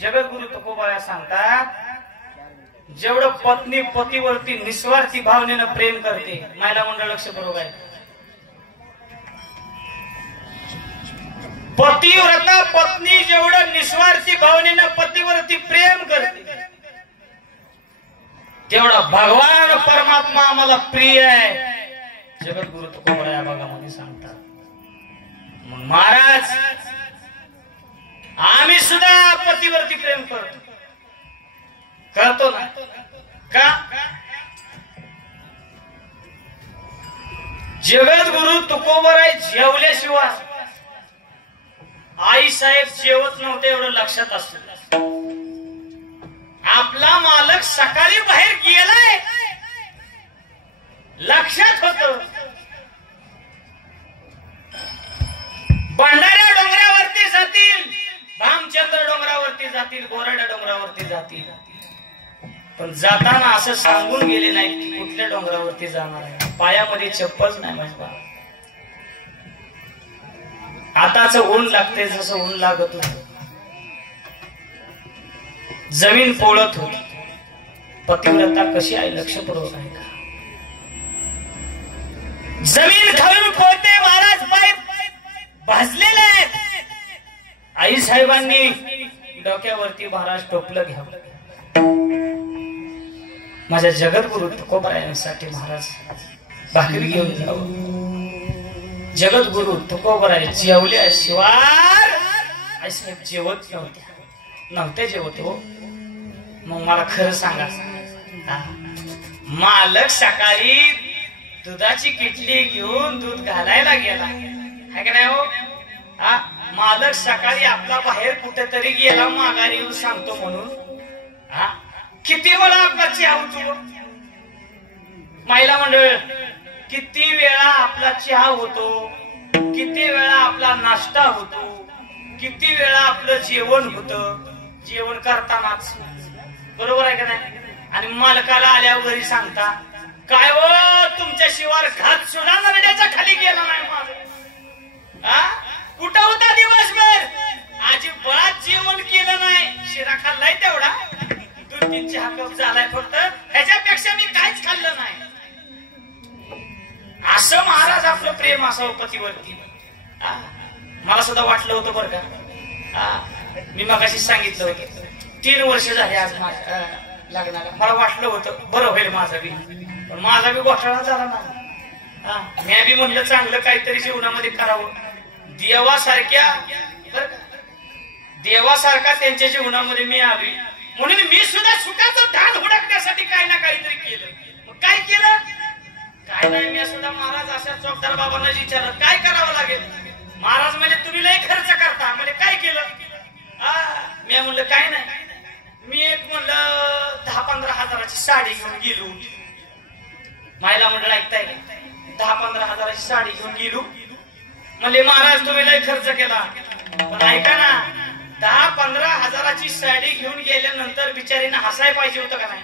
जगद्गुरु तुकोबा सांगतात जेवढं पत्नी पतीवरती निस्वार्थी भावनेनं प्रेम करते महिला मंडळ लक्ष बरोबर आहे पतिव्रता पत्नी जेवढं निस्वार्थी भावनेनं पतीवरती प्रेम करते तेवढा भगवान परमात्मा आम्हाला प्रिय आहे जगद्गुरु तुकोबा या भागामध्ये सांगतात मग महाराज आम्ही सुद्धा पतीवरती प्रेम करतो ना का जगद्गुरु तुकोबराय जेवल्याशिवाय आई साहेब जेवत नव्हते एवढं लक्षात असतं आपला मालक सकाळी बाहेर गेलाय लक्षात होत भंडाऱ्या डोंगरावरती जातील भामचंद्र डोंगरावरती जातील गोराड्या डोंगरावरती जातील पण जाताना असं सांगून गेले नाही की कुठल्या डोंगरावरती जाणार आहे पायामध्ये चप्पल नाही माझ्या बाळा. आताच ऊन लागते जसं ऊन लागत होत. जमीन पोळत होती. पतिव्रता कशी आहे लक्षपूर्वक आहे का? जमीन खालून पोळते महाराज, पाय भाजलेले आहेत. आई साहेबांनी डोक्यावरती महाराज टोपलं घ्यावं. माझ्या जगद्गुरु तुकोबरायांसाठी महाराज भाकरी घेऊन जावं. जगद्गुरु तुकोबराय जेवल्या शिवार आई साहेब जेवत नव्हते जेवत हो. मग मला खरं सांगा, मालक सकाळी दुधाची किटली घेऊन दूध घालायला गेला है का नाही हो? मालक सकाळी आपला बाहेर कुठेतरी गेला माघारी येऊन सांगतो म्हणून. किती वेळा आपला चहा होतो महिला मंडळ, किती वेळा आपला चहा होतो, किती वेळा आपला नाश्ता होतो, किती वेळा आपलं जेवण होतं. जेवण करतानाच बरोबर आहे का नाही? आणि मालकाला आल्यावर घरी सांगता काय हो तुमच्या शिवार घात सुद्धा नरड्याच्या खाली गेला नाही माझं. कुठं होता दिवसभर? अजिबात जेवण केलं नाही. शिरा खाल्लाय तेवढा, 2-3 चहा कप झालाय फक्त, ह्याच्यापेक्षा मी काहीच खाल्लं नाही. असं महाराज आपलं प्रेम असावं पतीवरती. मला सुद्धा वाटलं होतं बरं का. मी मगाशी सांगितलं होतं 3 वर्ष झाले आज माझ्या लग्नाला. मला वाटलं होतं बरं होईल माझा बी, पण माझा बी घोटाळा झाला ना. मी बी म्हणलं चांगलं काहीतरी जीवनामध्ये करावं. देवासारखा त्यांच्या जीवनामध्ये मी आली म्हणून मी सुद्धा सुखाचं ढाल हुडकण्यासाठी काही ना काहीतरी केलं. मग काय केलं? काय नाही, मी सुद्धा महाराज अशा चौकदार बाबांना विचारलं काय करावं लागेल. महाराज म्हणजे तुम्ही लय खर्च करता म्हणजे काय केलं? मी म्हणलं काय नाही, मी एक म्हणलं 10-15 हजाराची साडी घेऊन गेलो. महिला मंडळ ऐकताय का? 10-15 हजाराची साडी घेऊन गेलो. म्हणजे महाराज तुम्ही लय खर्च केला, पण ऐका ना 10-15 हजाराची साडी घेऊन गेल्यानंतर बिचारीनं हसाय पाहिजे होतं का नाही?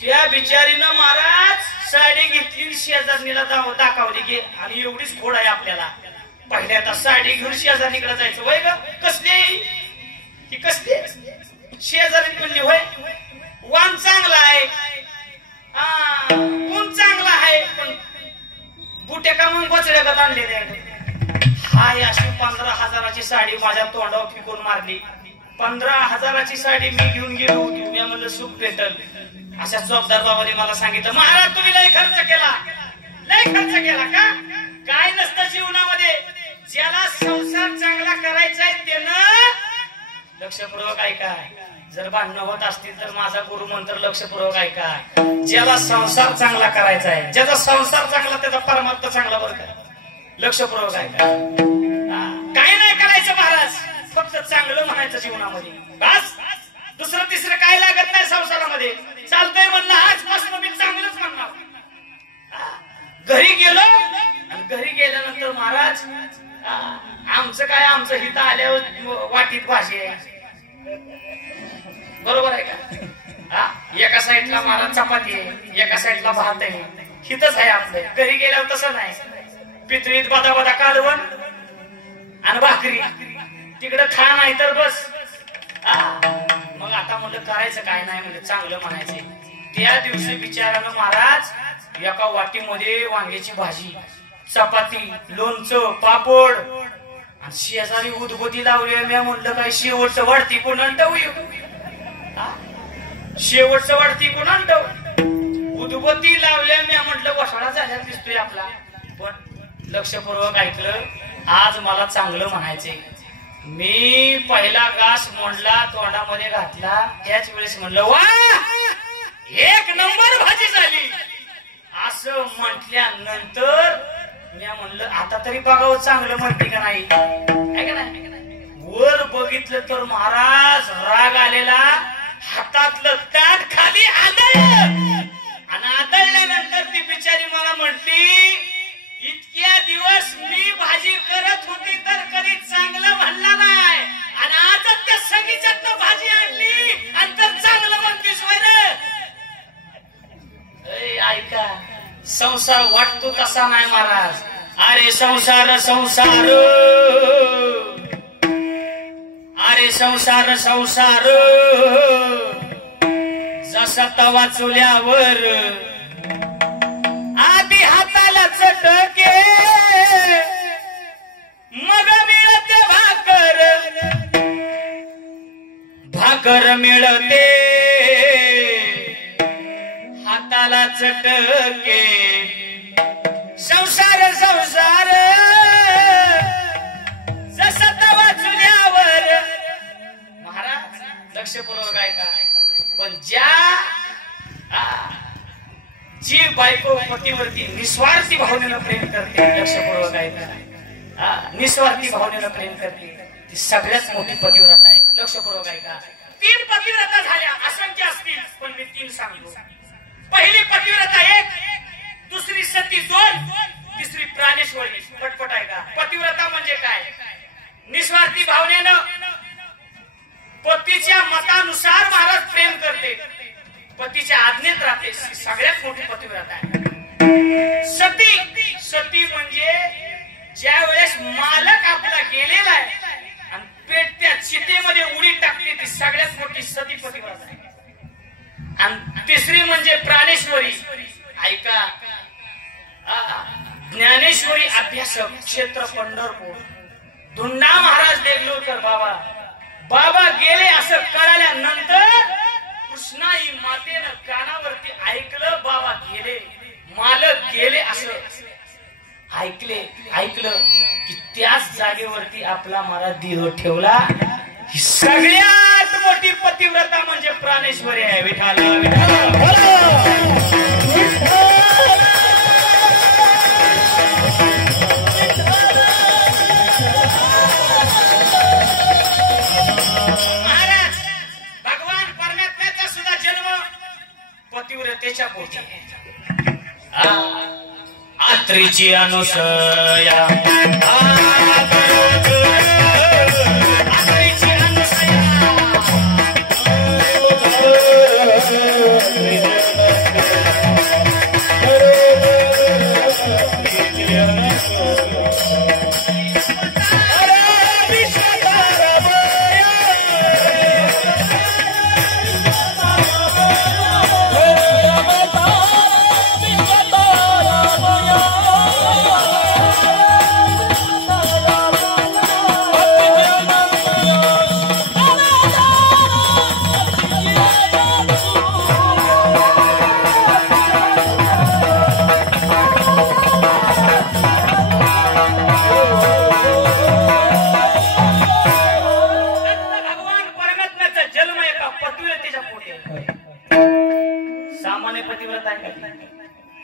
त्या बिचारीनं महाराज साडी घेतली, शेजारणीला दाखवली गे. आणि एवढीच घोड आहे आपल्याला. पहिल्यांदा साडी घेऊन शेजारणीकडे जायचं वय ग. कसली की कसली? शेजारी म्हणली होय वाण चांगला आहे, ऊन चांगला आहे, पण बुट्या का मग बचड्यागत आणलेले आहे. हाय अशी 15 हजाराची साडी माझ्या तोंडावर फिकून मारली. 15 हजाराची साडी मी घेऊन गेलो होती. मी म्हणलं सुख भेटल. अशा चौकदार बाबांनी मला सांगितलं महाराज तुम्ही लय खर्च केला. लय खर्च केला का? काय नसतं जीवनामध्ये. ज्याला संसार चांगला करायचा आहे त्यानं लक्षपूर्वक ऐका. जर भांडणं होत असतील तर माझा गुरुमंत्र लक्षपूर्वक ऐका. ज्याला संसार चांगला करायचा आहे, ज्याचा संसार चांगला त्याचा परमार्थ चांगला बरं का. लक्षपूर्वक ऐका. काय नाही करायचं महाराज, फक्त चांगलं म्हणायचं जीवनामध्ये बस. दुसरं तिसरं काय लागत नाही संसारामध्ये. चालतंय म्हणलं आजपासून मी चांगलंच म्हणणार. घरी गेलो आणि घरी गेल्यानंतर महाराज आमचं काय, आमचं हिथं आल्यावर वाटीत भाजी आहे बरोबर आहे का? एका साईडला महाराज चपाती आहे, एका साईडला भात आहे. हिथंच आहे आपलं. घरी गेल्यावर तसं नाही. पितळीत बदा कालवण आणि भाकरी, तिकडं खा नाही तर बस. मग आता म्हणलं करायचं काय नाही, म्हणजे चांगलं म्हणायचं. त्या दिवशी बिचारानं महाराज एका वाटीमध्ये वांग्याची भाजी, चपाती, लोणचं, पापड आणि शेजारी उदबत्ती लावली. मी म्हणलं काय शेवटचं वाढती कोण आणतो, शेवटचं वाढती कोण आणतो. उदबत्ती लावल्या. मी म्हटलं वसाळा झाल्या दिसतोय आपला. पण लक्षपूर्वक ऐकलं. आज मला चांगलं म्हणायचंय. मी पहिला घास म्हणला तोंडामध्ये घातला त्याच वेळेस म्हणलं वा 1 नंबर भाजी झाली. असं म्हटल्यानंतर मी म्हणलं आता तरी बघावं चांगलं म्हणते का नाही. वर बघितलं तर महाराज राग आलेला. हातातलं ताट खाली आदळलं आणि आदळल्यानंतर ती बिचारी मला म्हटली इतक्या दिवस मी भाजी करत होती तर कधी चांगलं म्हणलं नाही, आणि आजच त्या सगळीच्यातनं भाजी आणली आणि तर चांगलं म्हणतेस. ऐका संसार वाटतो तसा नाही महाराज. अरे संसार संसार, अरे संसार संसार, जसा तवा चुल्यावर आधी हाताला चटके, मग मिळते भाकर, भाकर मिळते हाताला चटके. संसार संसार जसा तवा चुल्यावर. महाराज लक्षपूर्वक आहे का? पण जी बायको पतीवरती निस्वार्थी भावनेनं प्रेम करते, लक्षपूर्वक आहे का? निस्वार्थी भावनेनं प्रेम करते, ती सगळ्यात मोठी पतिव्रता आहे. लक्षपूर्वक आहे का? 3 पतिव्रता झाल्या, असंख्य असतील पण मी 3 सांगतो. पहिली पतिव्रता 1, दुसरी सती 2, तिसरी प्राणेश्वरी. पटपट आहे का? पतिव्रता म्हणजे काय? निस्वार्थी भावनेनं पतीच्या मतानुसार महाराज प्रेम करते, पतीच्या आज्ञेत राहते, सगळ्यात मोठी पतिव्रता आहे. सती, सती म्हणजे ज्या वेळेस मालक आपला गेलेला आहे आणि पेटत्या चितेमध्ये उडी टाकते, ती सगळ्यात मोठी सती पतिव्रता आहे. आणि तिसरी म्हणजे प्राणेश्वरी. ऐका, ज्ञानेश्वरी अभ्यासक, क्षेत्र पंढरपूर, धुंडा महाराज देगलूरकर बाबा, बाबा गेले असं कळाल्यानंतर कृष्णाई मातेनं कानावरती ऐकलं, बाबा गेले, मालक गेले असं ऐकलं की त्याच जागेवरती आपला महाराज देह ठेवला. ही सगळ्यात मोठी पतिव्रता म्हणजे प्राणेश्वरी आहे. विठाला विठाला. भगवान परमात्म्याचा सुद्धा जन्म पतिव्रतेच्या पोटी. आत्रीची अनुसया, आत्रीची अनुसया,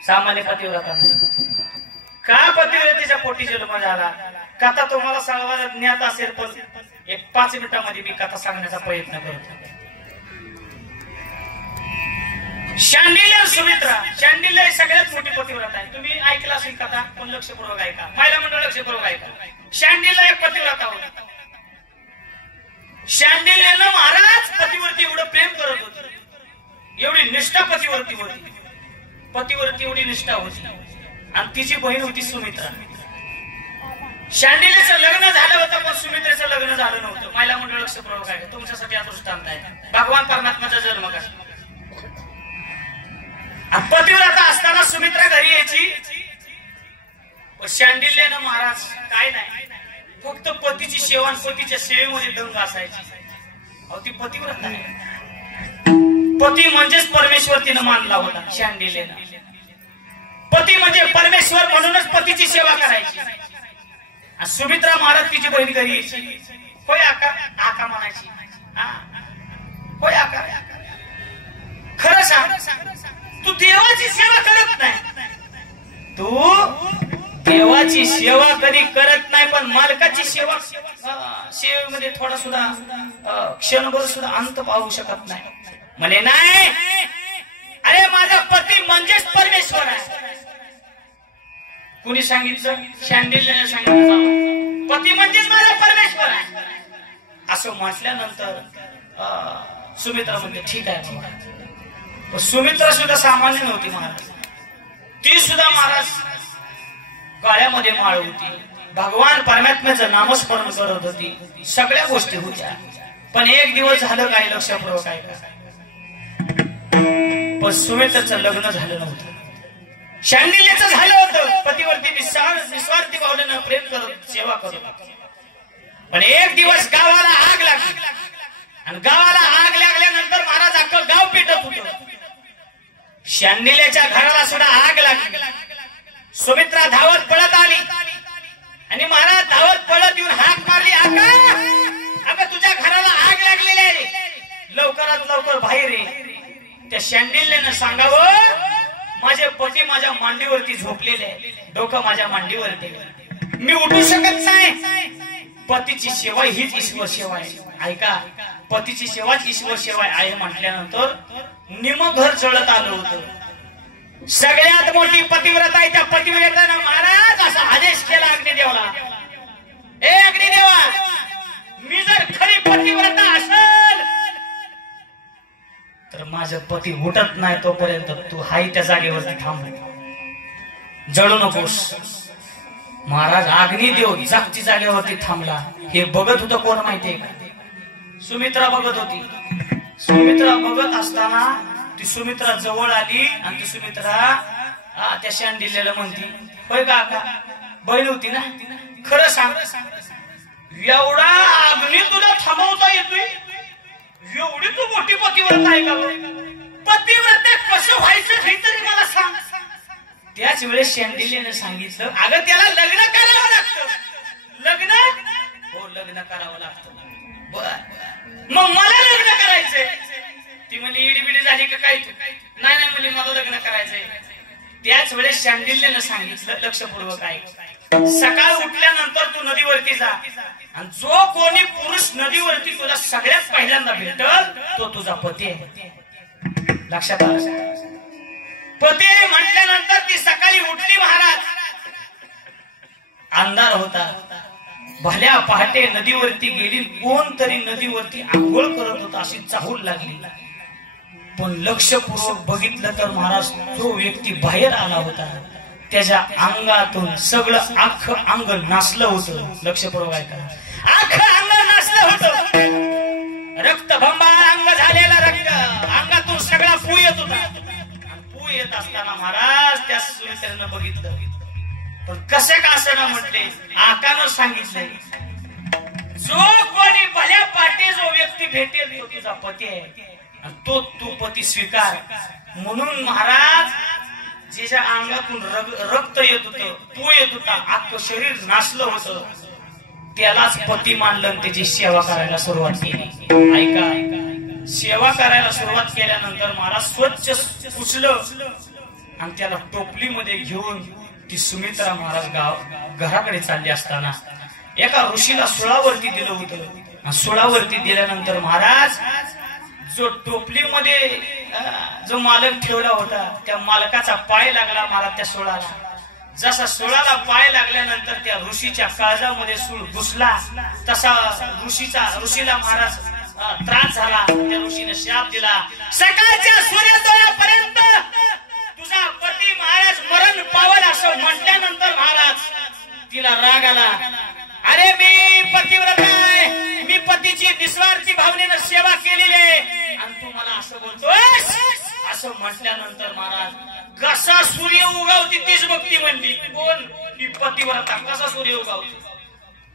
सामान्य पतिव्रता नाही. का पतिव्रतेच्या पोटी जन्म झाला? कथा तुम्हाला सांगायला ज्ञात असेल, पण एक 5 मिनिटांमध्ये मी कथा सांगण्याचा प्रयत्न करतो. शांडिल्य सुमित्रा, शांडिल्य ही सगळ्यात मोठी पतिव्रता आहे. तुम्ही ऐकला असेल कथा, पण लक्षपूर्वक ऐका, महिला मंडळ लक्षपूर्वक ऐका. शांडिल्य एक पतिव्रता होती. शांडिल्यनं महाराज पतिवरती एवढं प्रेम करत होते, एवढी निष्ठा पतिवरती होती, पतिवरती एवढी निष्ठा होती. आणि तिची बहीण होती सुमित्रा. शांडिल्यचं लग्न झालं होतं, पण सुमित्रेचं लग्न झालं नव्हतं. महिला मंडळ लक्षपूर्वक आहे. तुमच्यासाठी हा दृष्टांत आहे. भगवान परमात्म्याचा जन्म कसा. पतिव्रता असताना सुमित्रा घरी यायची, शांडिल्यनं महाराज काय नाही, फक्त पतीची सेवा आणि पतीच्या सेवेमध्ये दंग असायची. अहो ती पतिव्रता आहे. पती म्हणजेच परमेश्वर तिनं मानला होता शांडिल्यनं. पती म्हणजे परमेश्वर, म्हणूनच पतीची सेवा करायची. सुमित्रा महाराज तिची बहीण घरी यायची. होय आका, आका म्हणायची. होय आका, खरं सांग, तू देवाची सेवा करत नाही. तू देवाची सेवा कधी करत नाही, पण मालकाची सेवा, सेवेमध्ये थोडा सुद्धा क्षणभर सुद्धा अंत पाहू शकत नाही. म्हणे नाही, अरे माझा पती म्हणजेच परमेश्वर आहे. कुणी सांगितलं? शांडिल्यने सांगितलं, पती म्हणजेच माझा परमेश्वर आहे. असं म्हटल्यानंतर सुमित्रा म्हणते ठीक आहे. सुमित्रा सुद्धा सामान्य नव्हती महाराज. ती सुद्धा महाराज गाळ्यामध्ये माळ होती, भगवान परमात्म्याचं नामस्मरण करत होती, सगळ्या गोष्टी होत्या. पण एक दिवस झालं काय लक्षपूर्वक आहे का, पण सुमित्राचं लग्न झालं नव्हतं, शांडिल्याचं झालं होतं. पतीवरती निस्वार्थी भावनेनं प्रेम करत सेवा करत. पण एक दिवस गावाला आग लागली आणि गावाला आग लागल्यानंतर महाराज अख्खं गाव पेटत होतं. शांडिल्याच्या घराला सुद्धा आग लागली. सुमित्रा धावत पळत आली आणि महाराज धावत पळत येऊन हाक मारली, अगं तुझ्या घराला आग लागलेली आहे, लवकरात लवकर बाहेर ये. त्या शांडिल्यानं सांगावं, माझे पती माझ्या मांडीवरती झोपलेले आहे, डोकं माझ्या मांडीवरती, मी उठू शकत नाही. पतीची सेवा हीच ईश्वर सेवा आहे. ऐका, पतीची सेवाच ईश्वर सेवा आहे म्हटल्यानंतर निम घर जळत आलं होतं. सगळ्यात मोठी पतिव्रता आहे, त्या पतिव्रतानं महाराज असा आदेश केला अग्निदेवाला, ए अग्निदेवा, मी जर खरी पतिव्रता असेल तर माझा पती उठत नाही तोपर्यंत तू हाय त्या जागेवरती थांब, जळू नकोस. महाराज अग्निदेव जागची जागेवरती थांबला. हे बघत होतं कोण माहितीये का, सुमित्रा बघत होती. सुमित्रा बघत असताना ती सुमित्रा जवळ आली आणि ती सुमित्रा त्या शांडिल्याला म्हणती, होय का बहीण होती ना, खरं सांग, एवढा अग्नी तुला थांबवता येतोय, एवढी तू मोठी पतिव्रता आहे का, पतिव्रता कसं व्हायचं हे तरी मला सांग. त्याच वेळेस शांडिल्याने सांगितलं, अगं त्याला लग्न करावं लागतं. लग्न? हो, लग्न करावं लागतं. बर, मग मला लग्न करायचंय. ती म्हणजे इडीबिडी झाली का काय, नाही नाही म्हणजे मला लग्न करायचंय. त्याच वेळेस शांडिल्यानं सांगितलं, लक्षपूर्वक आहे, सकाळ उठल्यानंतर तू नदीवरती जा आणि जो कोणी पुरुष नदीवरती तुला सगळ्यात पहिल्यांदा भेटल तो तुझा पती आहे. लक्षात आलं? पती म्हटल्यानंतर ती सकाळी उठली. महाराज अंधार होता, भल्या पहाटे नदीवरती गेली. कोणतरी नदीवरती आंघोळ करत होता अशी चाहूल लागली. पण लक्षपूर्वक बघितलं तर महाराज जो व्यक्ती बाहेर आला होता त्याच्या अंगातून सगळं अख्खं अंग नासलं होतं. लक्षपूर्वक ऐका, अख्खं अंग नासलं होतं, रक्तभंबाळ अंग झालेला, रक्त अंगातून सगळा पू येत होता. पू येत असताना महाराज त्या सुमित्रेनं बघितलं. पण कसे का असं ना म्हटले, आकानं सांगितले, जो कोणी भल्या पाटे जो व्यक्ती भेटेल तो तुझा पती आहे आणि तो तू पती स्वीकार. म्हणून महाराज ज्याच्या अंगातून रक्त येत होतं, पू येत होता, अख्खं शरीर नासलं होतं, त्यालाच पती मानलं आणि त्याची सेवा करायला सुरुवात केली. ऐका, सेवा करायला सुरुवात केल्यानंतर महाराज स्वच्छ पुसलं आणि त्याला टोपलीमध्ये घेऊन ती सुमित्रा महाराज घराकडे चालली असताना एका ऋषीला सुळावरती दिलं होतं. सुळावरती दिल्यानंतर महाराज जो टोपलीमध्ये जो मालक ठेवला होता त्या मालकाचा पाय लागला महाराज त्या सुळाला. जसा सुळाला पाय लागल्यानंतर त्या ऋषीच्या काळजामध्ये सूळ घुसला. तसा ऋषीला महाराज त्रास झाला. त्या ऋषीने शाप दिला, सकाळच्या सूर्योदयापर्यंत तुझा पती महाराज मरण पावल असं म्हटल्यानंतर महाराज तिला राग आला. अरे मी पतिव्रता आहे, मी पतीची निस्वार्थी भावनेनं सेवा केलेली आहे आणि तू मला असं बोलतोस. असं म्हटल्यानंतर महाराज कसा सूर्य उगवती तीच भक्ती म्हणली. कोण? ती पतिव्रता. कसा सूर्य उगवती?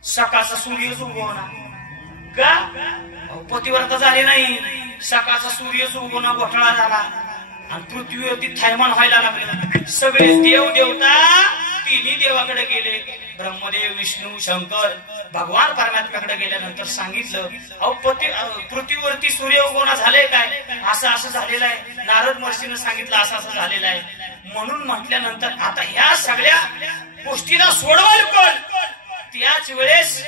सकाळचा सूर्यच उगवणार का? पतिव्रता झाली नाही. सकाळचा सूर्यच उगवणं घोटाळा झाला आणि पृथ्वीवरती थैमान व्हायला लागले. सगळे देव देवता तिन्ही देवाकडे गेले. ब्रह्मदेव, विष्णू, शंकर, भगवान परमात्म्याकडे गेल्यानंतर सांगितलं, अहो पृथ्वीवरती सूर्य उगवणं झालंय काय? असं असं झालेलं आहे. नारद महर्षीनं सांगितलं असं असं झालेलं आहे. म्हणून म्हटल्यानंतर आता ह्या सगळ्या गोष्टीला सोडवाल कोण? त्याच वेळेस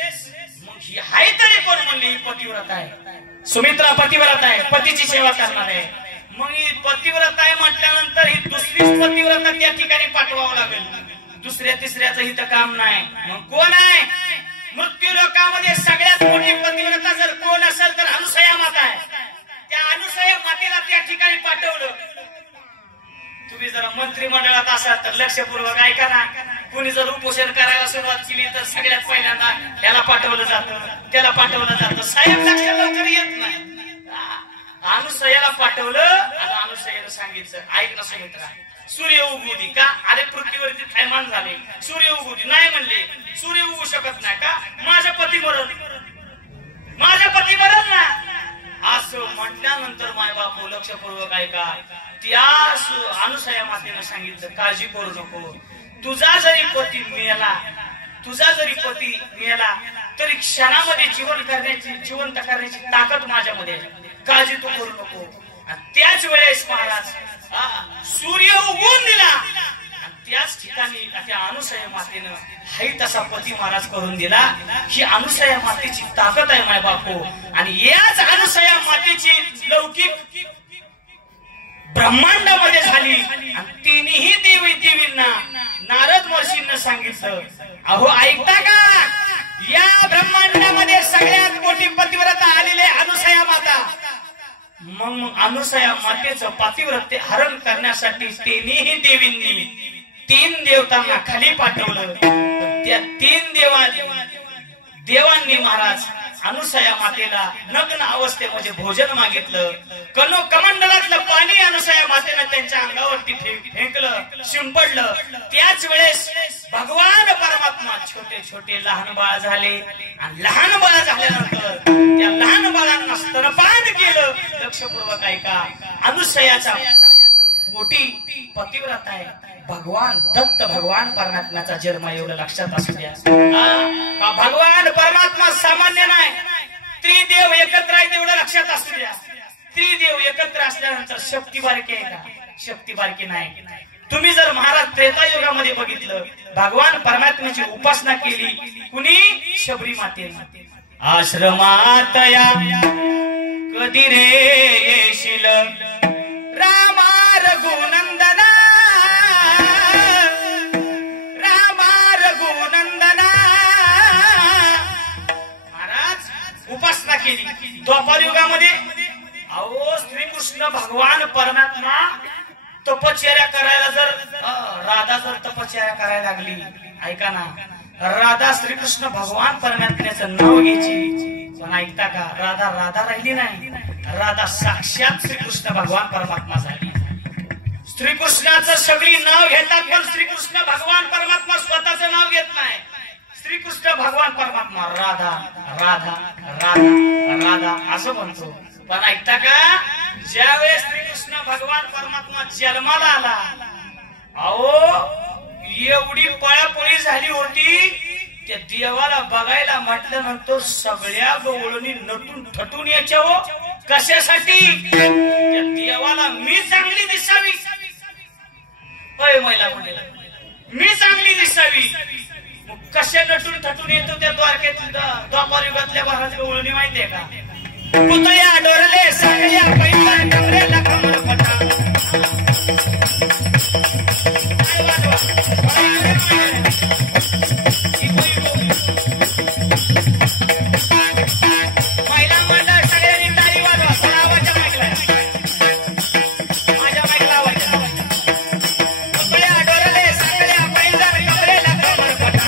मग ही हाय तरी कोण म्हणली ही पतिव्रता आहे. सुमित्रा पतिव्रता आहे, पतीची सेवा करणार आहे. मग ही पतिव्रता आहे म्हटल्यानंतर ही दुसरीच पतिव्रता त्या ठिकाणी पाठवावं लागेल. दुसऱ्या तिसऱ्याचं हिथं काम नाही. मग कोण आहे? मृत्यू लोकामध्ये सगळ्यात मोठी पतिव्रता जर कोण असेल तर अनुसया माता आहे. त्या अनुसया मातेला त्या ठिकाणी पाठवलं. तुम्ही जर मंत्रिमंडळात असाल तर लक्षपूर्वक ऐका ना. कुणी जर उपोषण करायला सुरुवात केली तर सगळ्यात पहिल्यांदा याला पाठवलं जातं, त्याला पाठवलं जातं. साहेब लक्षात लवकर येत नाही. अनुसयाला पाठवलं आणि अनुसयानं सांगितलं, ऐक ना सुमित्रा, सूर्य उगू दे का? अरे पृथ्वीवरती थैमान झाले, सूर्य उगू दे. नाही म्हणले, सूर्य उगू शकत नाही का? माझ्या पती मरण, माझ्या पती मरण ना. असं म्हटल्यानंतर मायबापू लक्षपूर्वक ऐका, त्या अनुसया मातेनं सांगितलं, काळजी करू नको. तुझा जरी पती मेला, तुझा जरी पती मेला तरी क्षणामध्ये जिवंत करण्याची ताकद माझ्यामध्ये आहे. काळजी तू करू नको. त्याच वेळेस महाराज सूर्य उगवून दिला. त्याच ठिकाणी त्या अनुसया मातेनं हाही तसा पती महाराज करून दिला. ही अनुसया मातेची ताकद आहे माय बापू. आणि याच अनुसया मातेची लौकिक ब्रह्मांडामध्ये झाली. आणि तिन्ही देवींना नारद महर्षींना सांगितलं, अहो ऐकता का? या ब्रह्मांडामध्ये सगळ्यात मोठी पतिव्रता आलेली अनुसया माता. मग अनुसया मातेचं पातिव्रत्य हरण करण्यासाठी तिन्ही देवींनी 3 देवतांना खाली पाठवलं. त्या 3 देवांनी महाराज अनुसया मातेला नग्न अवस्थेमध्ये भोजन मागितलं. कमंडलातलं पाणी अनुसया मातेनं त्यांच्या अंगावरती फेकलं, शिंपडलं. त्याच वेळेस भगवान परमात्मा छोटे छोटे लहान बाळ झाले. आणि लहान बाळ झाल्यानंतर त्या लहान बाळांना स्तनपान केलं. लक्षपूर्वक ऐका, अनुसयाचा मोठी पतिव्रता आहे. भगवान दत्त भगवान परमात्म्याचा जन्म, एवढं लक्षात असू द्या. भगवान परमात्मा सामान्य नाही, त्रिदेव एकत्र आहे एवढं लक्षात असू द्या. त्रिदेव एकत्र असल्यानंतर शक्ती बारकी आहे का? शक्ती बारकी नाही. तुम्ही जर महाराज त्रेतायुगामध्ये बघितलं, भगवान परमात्म्याची उपासना केली कुणी? शबरी मातेने. आश्रमात या कधी रे येशील रामा रघुनंदना, रामा रघुनंदना. महाराज उपासना केली द्वापार युगामध्ये. अहो श्रीकृष्ण भगवान परमात्मा तपश्चर्या करायला, जर राधा जर तपश्चर्या करायला लागली, ऐका ना, राधा श्रीकृष्ण भगवान परमात्म्याचं नाव घ्यायची. पण ऐकता का? राधा राधा राहिली नाही, राधा साक्षात श्रीकृष्ण भगवान परमात्मा झाली. श्रीकृष्णाचं सगळी नाव घेतात पण श्रीकृष्ण भगवान परमात्मा स्वतःचं नाव घेत नाही. श्रीकृष्ण भगवान परमात्मा राधा राधा राधा राधा असं म्हणतो. पण ऐकता का? ज्यावेळेस श्रीकृष्ण भगवान परमात्मा जन्माला आला, अहो एवढी पळापळी झाली होती. त्या देवाला बघायला म्हटल्यानंतर सगळ्या गवळणी नटून थटून यायच्या. हो कशासाठी? त्या देवाला मी चांगली दिसावी. अय महिला म्हणेल मी चांगली दिसावी. मग कशा नटून थटून येतो त्या द्वारकेत द्वापार युगातल्या महाराज गवळणी माहितीये का? पुतळ्या डोरले सागल्या पैसा कमरेला कमर पटा. महिला मंडळ सगळ्यांनी टाळी वाजवा. कोणा आवाज ऐकलाय? माझ्या माईकला आवाज. पुतळ्या डोरले सागल्या पैसा कमरेला कमर पटा.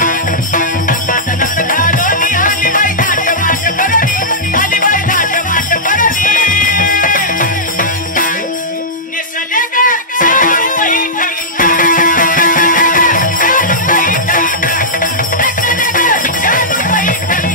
आली बाई नाट्य माट करणी, आली बाई नाट्य माट करणी. निसले ग चालू पैठणी, चालू पैठणी, चालू पैठणी.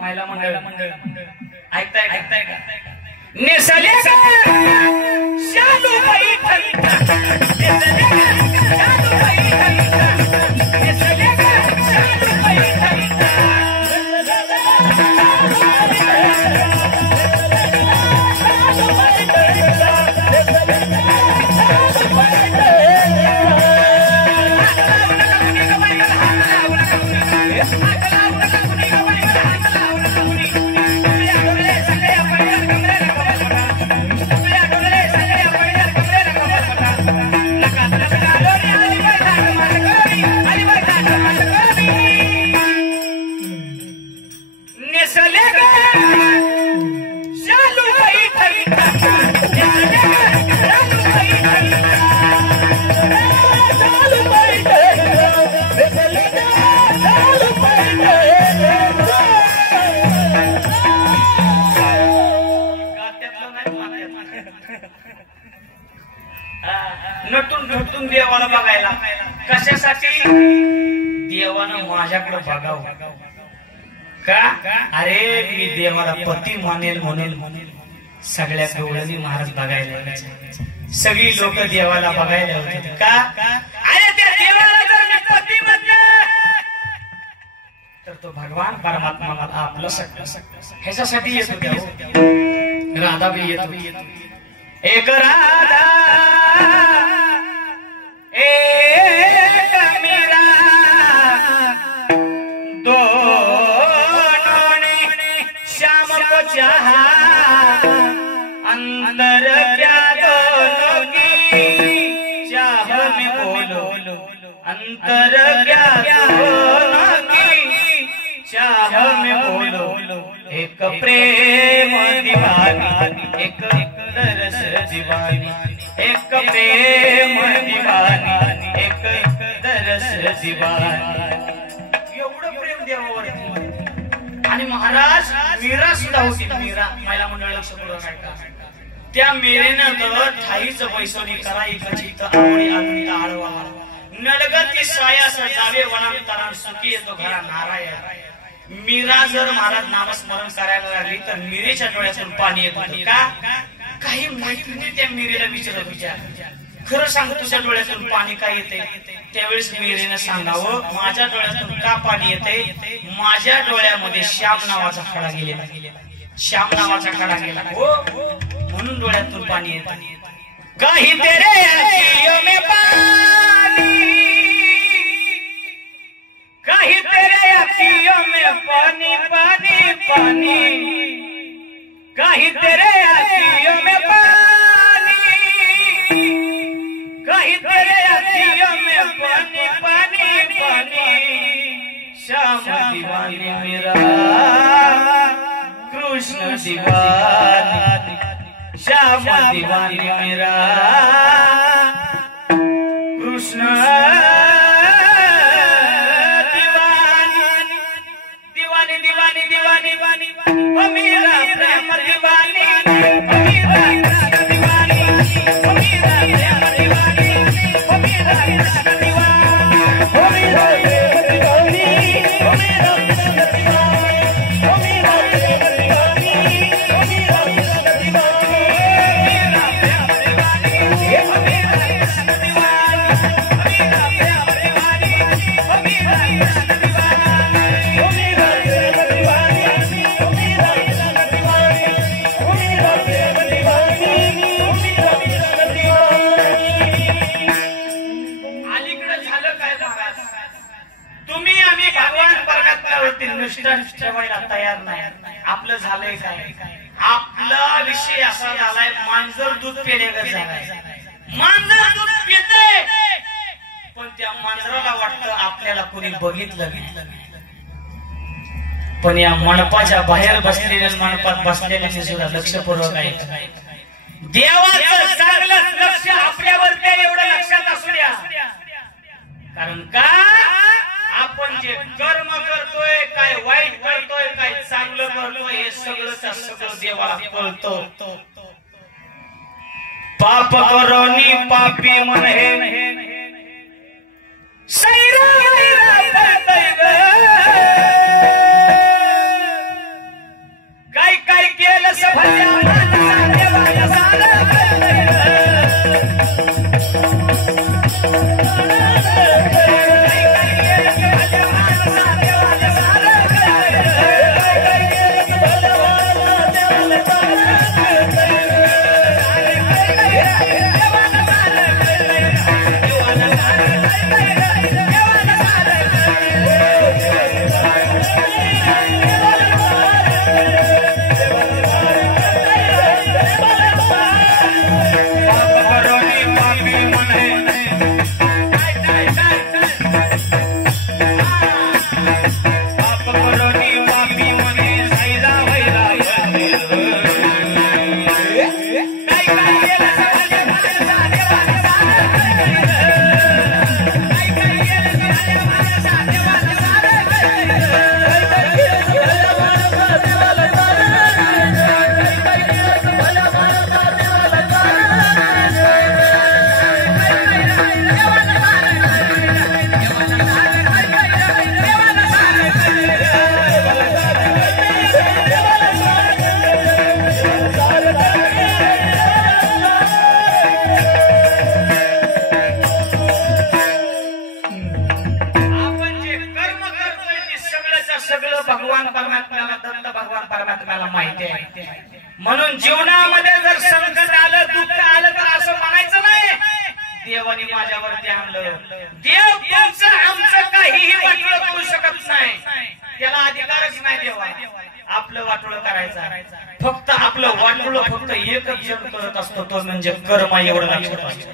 महिला मंडळ ऐकताय ऐकताय का? निसले शालू पैठणी, निसले शालू पैठणी, निसले शालू पैठणी. नटून नटून देवाला बघायला कशासाठी देवानं माझ्याकडे बघावं का अरे मी देवाला पती मानेल म्हणून सगळ्या गवळणी महाराज बघायला यायचे. सगळी लोक देवाला बघायला होते का अरे त्या देवाला जर मी पती म्हणलं तर तो भगवान परमात्मा मला आपलं ह्याच्यासाठी येत होत्या. राधा बी येत होती. एक राधा एक मीरा दोनों ने श्याम को चाहा अंदर क्या दोनों की चाह में बोलो अंतर क्या दोनों की चाह में बोलो एक प्रेम दीवानी एक तरस दीवानी एक प्रेम दीवानी एक तरस दीवानी एवढं प्रेम देवावर. आणि महाराज मीरा सुद्धा होती. मीरा महिला मंडळ लक्ष पुरवठा त्या मेरेनं तर ठाईच वैसोनी करा इकडची आवडी आनंद आळवा नडगती साया सजावे वनांतरान सुखी येतो घरा नारायण. मीरा जर महाराज नामस्मरण करायला लागली तर मीरेच्या डोळ्यातून पाणी येत होतं का काही माहिती नाही. त्या मीरेला विचारत होत्या खरं सांग तुझ्या डोळ्यातून पाणी काय येते. त्यावेळेस मीरेनं सांगावं माझ्या डोळ्यातून का पाणी येते माझ्या डोळ्यामध्ये श्याम नावाचा खडा गेलेला. श्याम नावाचा खडा गेला हो म्हणून डोळ्यातून पाणी येते. काही तेरे अखियों में पानी काही तेरे अखियों में पानी पानी पानी काही तेरे अखियों में पानी काही तेरे अखियों में पानी पानी पानी श्याम दीवानी मेरा कृष्ण दीवानी श्याम दीवानी मेरा कृष्ण मेरा प्रेम दीवानी मेरा कृष्ण दीवानी मेरा प्रेम दीवानी मेरा कृष्ण दीवानी मेरा प्रेम दीवानी मेरा कृष्ण दीवानी मेरा प्रेम दीवानी मेरा कृष्ण दीवानी मेरा प्रेम दीवानी मेरा कृष्ण दीवानी मेरा प्रेम दीवानी मेरा कृष्ण ठेवायला तयार नाही. आपलं झालंय काय आपला विषय असा झालाय मांजर दूध पेढेगत झालाय. मांजर दूध पिते पण त्या मांजराला वाटतं आपल्याला कोणी बघितलं पण या मंडपाच्या बाहेर बसलेल्या मंडपात बसलेल्याने सुद्धा लक्षपूर्वक आहे. देवाचं चांगलं लक्ष आपल्यावर ते एवढं लक्षात असू द्या. कारण का आपण जे कर्म करतोय काय वाईट करतोय काय चांगलं करतोय हे सगळंच सगळं देवाला कळतं. पाप करोनी पापी म्हणे काय काय केलं सभा सगळं भगवान परमात्म्याला दत्त भगवान परमात्म्याला माहिती आहे. म्हणून जीवनामध्ये जर संकट आलं दुःख आलं तर असं म्हणायचं नाही देवाने माझ्यावरती आणलं. देव तुमचं आमचं काहीही वाटोळं करू शकत नाही. त्याला अधिकारच नाही देवा. आपलं वाटोळं करायचं. फक्त आपलं वाटोळं फक्त एकच जण करत असतो तो म्हणजे कर्म. एवढं लक्षात असतं.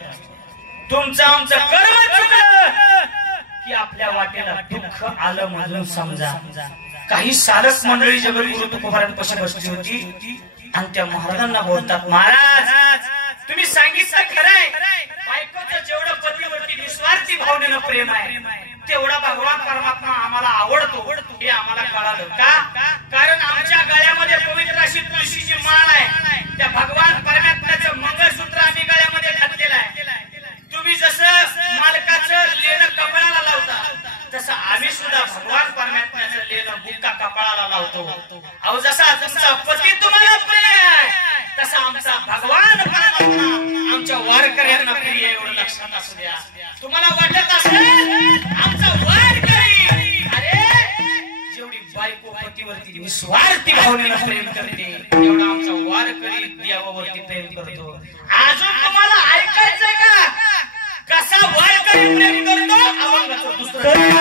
तुमचं आमचं कर्म चुकलं की आपल्या वाटेला दुःख आलं म्हणून समजा. काही साधक मंडळी जगद्गुरु तुकोबारांपाशी बसली होती आणि त्या महाराजांना बोलतात, महाराज तुम्ही सांगितलं खरंय, बायकोचं जेवढं पतीवरती निस्वार्थी भावनेनं प्रेम आहे तेवढा भगवान परमात्मा आम्हाला आवडतो हे आम्हाला कळालं. का? कारण आमच्या गळ्यामध्ये पवित्र अशी तुळशीची माळ आहे. त्या भगवान परमात्म्याचं मंगळसूत्र आम्ही गळ्यामध्ये घातलेलं आहे. तुम्ही जसं मालकाचं लेणं कपाळाला लावता तसं आम्ही सुद्धा भगवान परमात्म्याचं लेणं बुक्का कपाळाला लावतो. अहो जसा तुमचा पती तुम्हाला प्रिय आहे तसा आमचा भगवान परमात्मा आमच्या वारकऱ्यांना प्रिय आहे. एवढं लक्षात असू द्या. तुम्हाला वाटत असेल आमचा वारकरी अरे जेवढी बायको पतीवरती निस्वार्थी भावनेनं प्रेम करते तेवढा आमचा वारकरी देवावरती प्रेम करतो. अजून तुम्हाला ऐकायचंय का कसा वारकरी प्रेम करतो? अभंगाचं दुसरं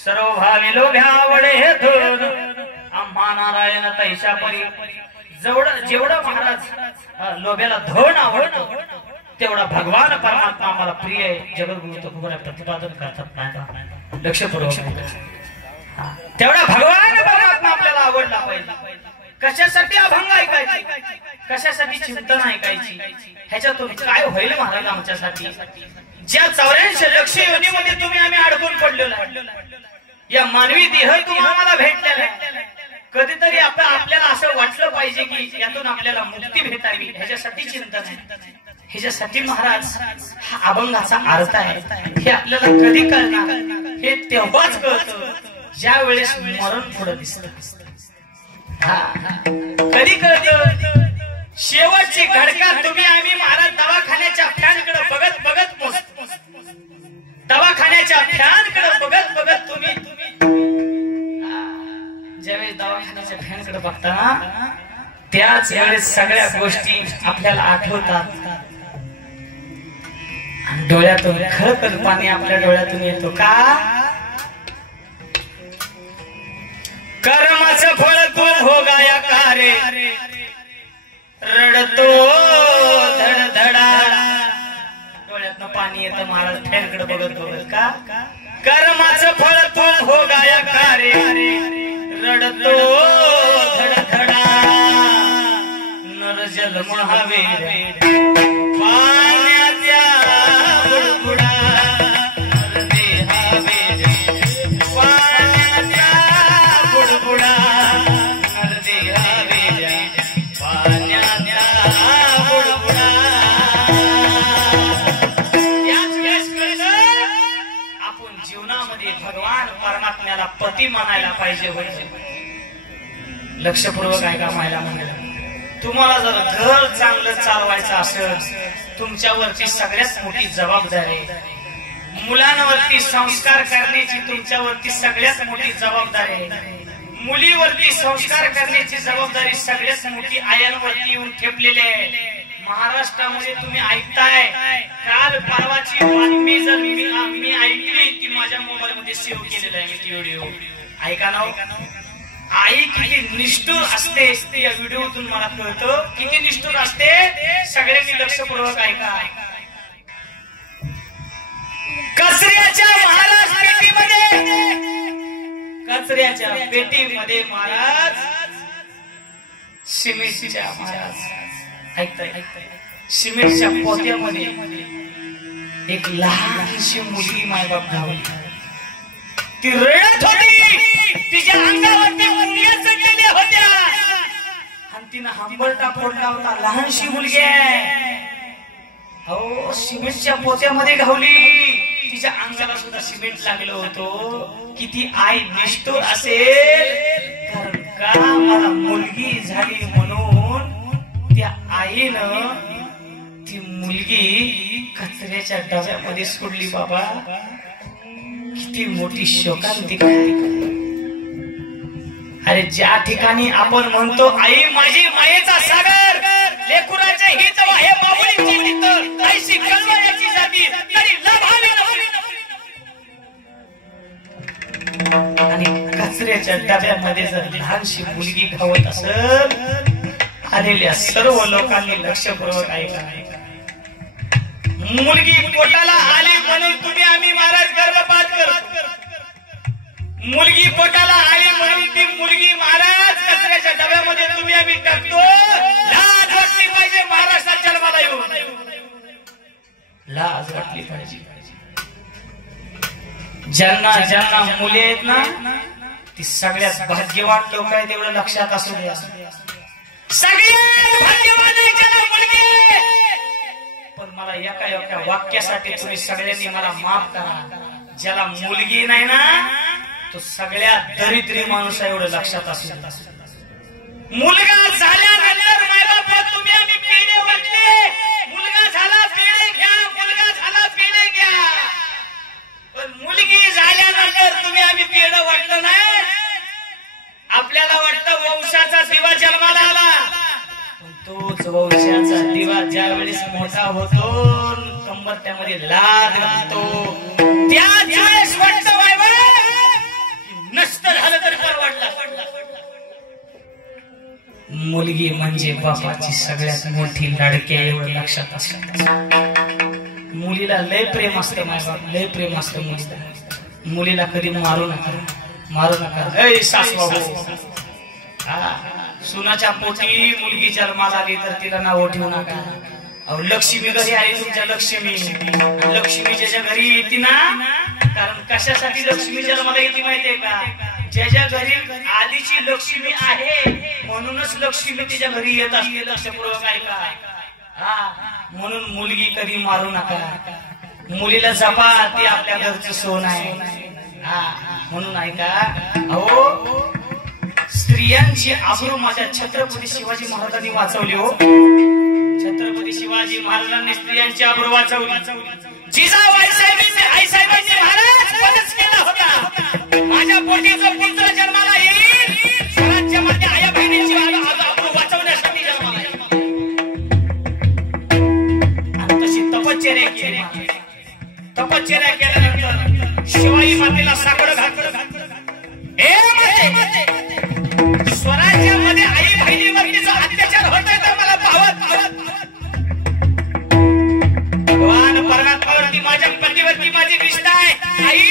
सर्व भावी लोभ्यावडे हे धून आम्हा नारायण तैशा परी. जेवढं महाराज लोभ्याला धन आवडतो तेवढा भगवान परमात्मा आम्हाला प्रिय आहे. जगद्गुरु तुकोबरा प्रतिपादन करतात नाही लक्षपूर्वक. तेवढा भगवान परमात्मा आपल्याला आवडला पाहिजे. कशासाठी अभंग ऐकायची, कशासाठी चिंतन ऐकायची, ह्याच्यातून काय होईल महाराज आमच्यासाठी. ज्या 84 लक्ष योनीमध्ये तुम्ही आम्ही अडकून पडलेलो आहे, या मानवी देह तुम्हाला भेटलेला आहे. कधीतरी आपल्याला असं वाटलं पाहिजे की यातून आपल्याला मुक्ती भेटावी, ह्याच्यासाठी चिंतन आहे. ह्याच्यासाठी महाराज हा अभंगाचा अर्थ आहे. हे आपल्याला कधी कळणार, हे तेव्हाच कळतं ज्या वेळेस मरण पुढे दिसतं. कधी कळतं शेवटची घडका तुम्ही आम्ही महाराज दवाखान्याच्या फॅनकडे बघत बघत दवाखान्याच्या फॅनकडे बघत बघत तुम्ही ज्यावेळेस दवाखान्याच्या फॅनकडे बघता त्याच वेळेस सगळ्या गोष्टी आपल्याला आठवतात. डोळ्यातून खळखळ पाणी आपल्या डोळ्यातून येतो का. कर्माचं फळ तू भोगाया का रे, रडतो धडधडा. डोळ्यातनं पाणी येतं महाराज फॅनकडे बघत बघत का. कर्माचं फळ तू भोगाया का रे, रडतो धडधडा. नरजल महावीर पाण्याच्या बुडबुडा, नरदेहावीर पाण्याच्या बुडबुडा, नरदेहावीर पाण्याच्या बुडबुडा. याच वेळेस आपण जीवनामध्ये भगवान परमात्म्याला पती मानायला पाहिजे होते. लक्षपूर्वक ऐका मायला म्हणलं. तुम्हाला जर घर चांगलं चालवायचं असेल, तुमच्यावरची सगळ्यात मोठी जबाबदारी आहे. मुलांवरती संस्कार करण्याची तुमच्यावरती सगळ्यात मोठी जबाबदारी आहे. मुलीवरती संस्कार करण्याची जबाबदारी सगळ्यात मोठी आयांवरती येऊन ठेपलेली आहे. महाराष्ट्रामध्ये तुम्ही ऐकताय, काल परवाची बातमी जर मी ऐकली की माझ्या मोबाईल मध्ये सेव्ह केलेला आहे मी ती व्हिडिओ. ऐका ना, आई किती निष्ठुर असते या व्हिडिओतून मला कळतं. किती निष्ठुर असते. सगळ्यांनी लक्षपूर्वक ऐका. कचऱ्याच्या महाराज पेटीमध्ये, कचऱ्याच्या पेटीमध्ये महाराज, सिमेंटच्या महाराज ऐकताय, सिमेंटच्या पोत्यामध्ये एक लहानशी मुलगी मायबाप घावली. ती रडत होती. तिच्या अंगावरती मुंग्या चढलेल्या होत्या आणि तिनं हंबरटा फोडला होता. लहानशी मुलगी आहे. अहो सिमेंटच्या पोत्यामध्ये घावली. तिच्या अंगाला सुद्धा सिमेंट लागलं होतं. किती आई निष्ठुर असेल. कारण का मला मुलगी झाली म्हणून त्या आईनं ती मुलगी कचऱ्याच्या डब्यामध्ये सोडली. बाबा किती मोठी शोकांतिका. अरे ज्या ठिकाणी आपण म्हणतो आई माझी मायेचा सागर, लेकुराचे हित आहे माऊलीची तिथं, ऐशी कळवळ्याची जाती तरी लाभावी आणि कचऱ्याच्या डब्यामध्ये जर लहानशी मुलगी खावत असेल, आलेल्या सर्व लोकांनी लक्षपूर्वक ऐका. मुलगी पोटाला आली म्हणून तुम्ही आम्ही महाराज गर्भपात करतो. मुलगी पोटाला आली म्हणून ती मुलगी महाराज कचऱ्याच्या डब्यामध्ये तुम्ही आम्ही टाकतो. लाज वाटली पाहिजे महाराष्ट्रात जन्माला येऊन. लाज वाटली पाहिजे. ज्यांना ज्यांना मुले आहेत ना ती सगळ्यात भाग्यवान लोक आहेत एवढं लक्षात असू द्या. सगळ्यात भाग्यवान आहे ज्याला मुलगी. पण मला एका एका वाक्यासाठी तुम्ही सगळ्यांनी मला माफ करा. ज्याला मुलगी नाही ना तो सगळ्यात दरिद्री माणूस आहे एवढं लक्षात असू द्या. मुलगा झाल्यानंतर मायबाप तुम्ही आम्ही पेढे वाटले. मुलगा झाला पेढे घ्या, मुलगा झाला पेढे घ्या. पण मुलगी झाल्यानंतर तुम्ही आम्ही पेढे वाटलं नाही. आपल्याला वाटतं वंशाचा दिवा जन्माला आला. पण तोच वंशाचा दिवा ज्या वेळेस मोठा होतो कंबरट्यामध्ये लाद घालतो त्याच वेळेस वाटतं नष्ट झालं तरी परवडला. मुलगी म्हणजे बापाची सगळ्यात मोठी लाडकी आहे एवढं लक्षात असतं. मुलीला लय प्रेम असतं मायबाप, लय प्रेम असतं मुलीला. मुलीला कधी मारू नका, मारू नका. ऐ सासवा हो, सुनाच्या पोटी मुलगी जन्माला आली तर तिला नाव ठेवू नका. अहो लक्ष्मी घरी आहे तुमच्या. लक्ष्मी लक्ष्मी ज्याच्या घरी येते ना, कारण कशासाठी लक्ष्मी जन्माला येते माहितीये का? ज्याच्या घरी आधीची लक्ष्मी आहे म्हणूनच लक्ष्मी तिच्या घरी येत असते. लक्षपूर्वक ऐका. म्हणून मुलगी कधी मारू नका. मुलीला जपा, ती आपल्या घरचं सोन आहे. म्हणून ऐका. अहो स्त्रियांची आबरू माझ्या छत्रपती शिवाजी महाराजांनी वाचवली हो. छत्रपती शिवाजी महाराजांनी स्त्रियांची आबरू वाचवली. जिजाबाई साहेबांनी आईसाहेबांनी महाराज पदच केला होता. माझ्या पोटी जो पुत्र जन्माला येईल स्वराज्यामध्ये आया बहिणीची आबरू वाचवण्यासाठी जन्माला येईल. आणि तशी तपश्चर्या केली. तपश्चर्या केल्यानंतर शिवाई मातेला साकडं घातलं. स्वराज्यामध्ये आई बहिणीवरती जो अत्याचार होतोय तर मला पावत भगवान परमात्मावरती माझ्या पतीवरती माझी निष्ठा आहे. आई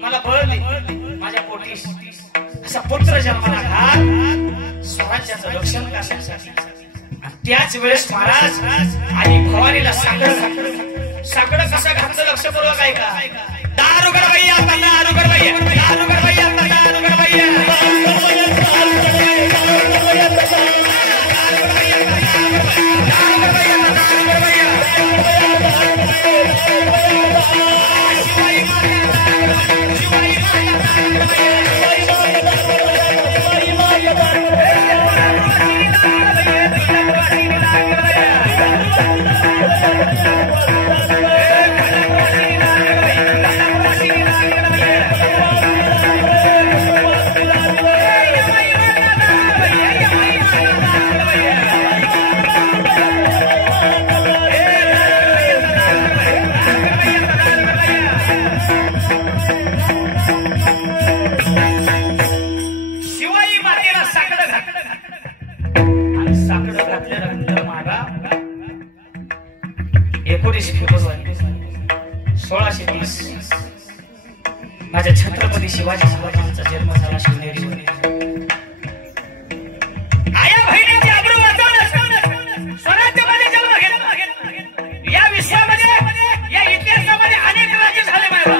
मला बळ दे. माझ्या पोटी असा पुत्र जन्माला घाल स्वराज्याचं रक्षण करण्यासाठी. त्याच वेळेस महाराज आई भवानीला साकडं घातलं. साकडं कसं घातलं लक्षपूर्वक ऐका. दारुगड भैया, दारुगड भैया, दारुगड भैया, दारुगड भैया. माझ्या छत्रपती शिवाजी महाराजांचा जन्म झाला शिवनेरीवर. आया बहिणीचे अब्रू वाचवणं, स्वराज्यामध्ये जन्म घेतला. या विश्वामध्ये, या इतिहासामध्ये अनेक राजे झाले बाबा,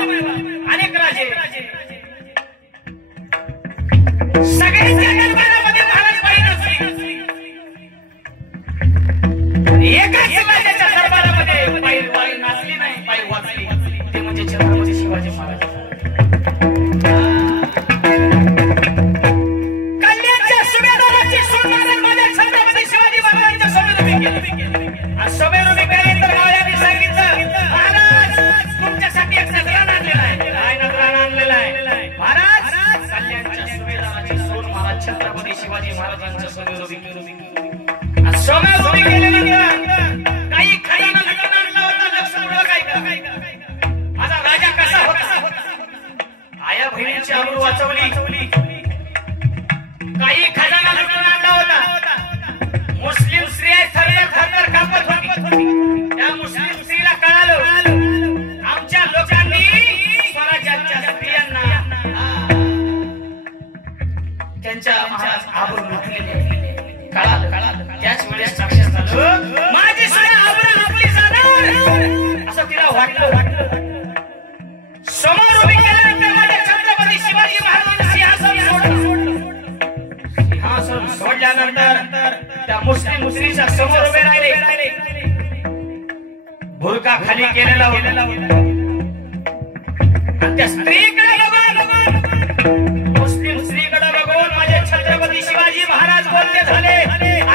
अनेक राजे. सगळ्यांच्या दरबारामध्ये महाराज बाई नसली, एकाच राजाच्या दरबारामध्ये बाई नाचली नाही, बाई वाचली. ते म्हणजे छत्रपती शिवाजी महाराज. कल्याणच्या सुभेदाराची सून महाराज माझ्या छत्रपती शिवाजी महाराजांच्या समोर उभी केली. आणि समोर उभी केल्यानंतर मावळ्यांनी सांगितलं, महाराज तुमच्यासाठी एक नजराणा आणलेला आहे. काय नजराणा आणलेला आहे महाराज? कल्याणच्या सुभेदाराची सून महाराज छत्रपती शिवाजी महाराजांच्या समोर उभी केली. समोर उभी केल्यानंतर काही खजाना लुटून आणला होता. लक्ष पुढं काय का माझा राजा कसा होता? आया बहिणींची अब्रू वाचवली. काही खजाना लुटून आणला होता. मुस्लिम स्त्रिया थरथर कापत होती. त्या मुस्लिम स्त्रीला कळालं आमच्या लोकांनी स्वराज्याच्या स्त्रियांना त्यांच्या आबरू लुटलेले. कळालं. त्याच वेळेस लक्षात आलं माझी सुद्धा आबरू लुटली जाणार असं तिला वाटलं. समोर उभी केल्यानंतर माझ्या छत्रपती शिवाजी महाराजांनी सिंहासन सोडल्यानंतर त्या मुस्लिम स्त्रीच्या समोर उभे राहिले. बुरका खाली केलेला होता. त्या स्त्रीकडे बघून, मुस्लिम स्त्रीकडे बघून माझे छत्रपती शिवाजी महाराज बोलते झाले,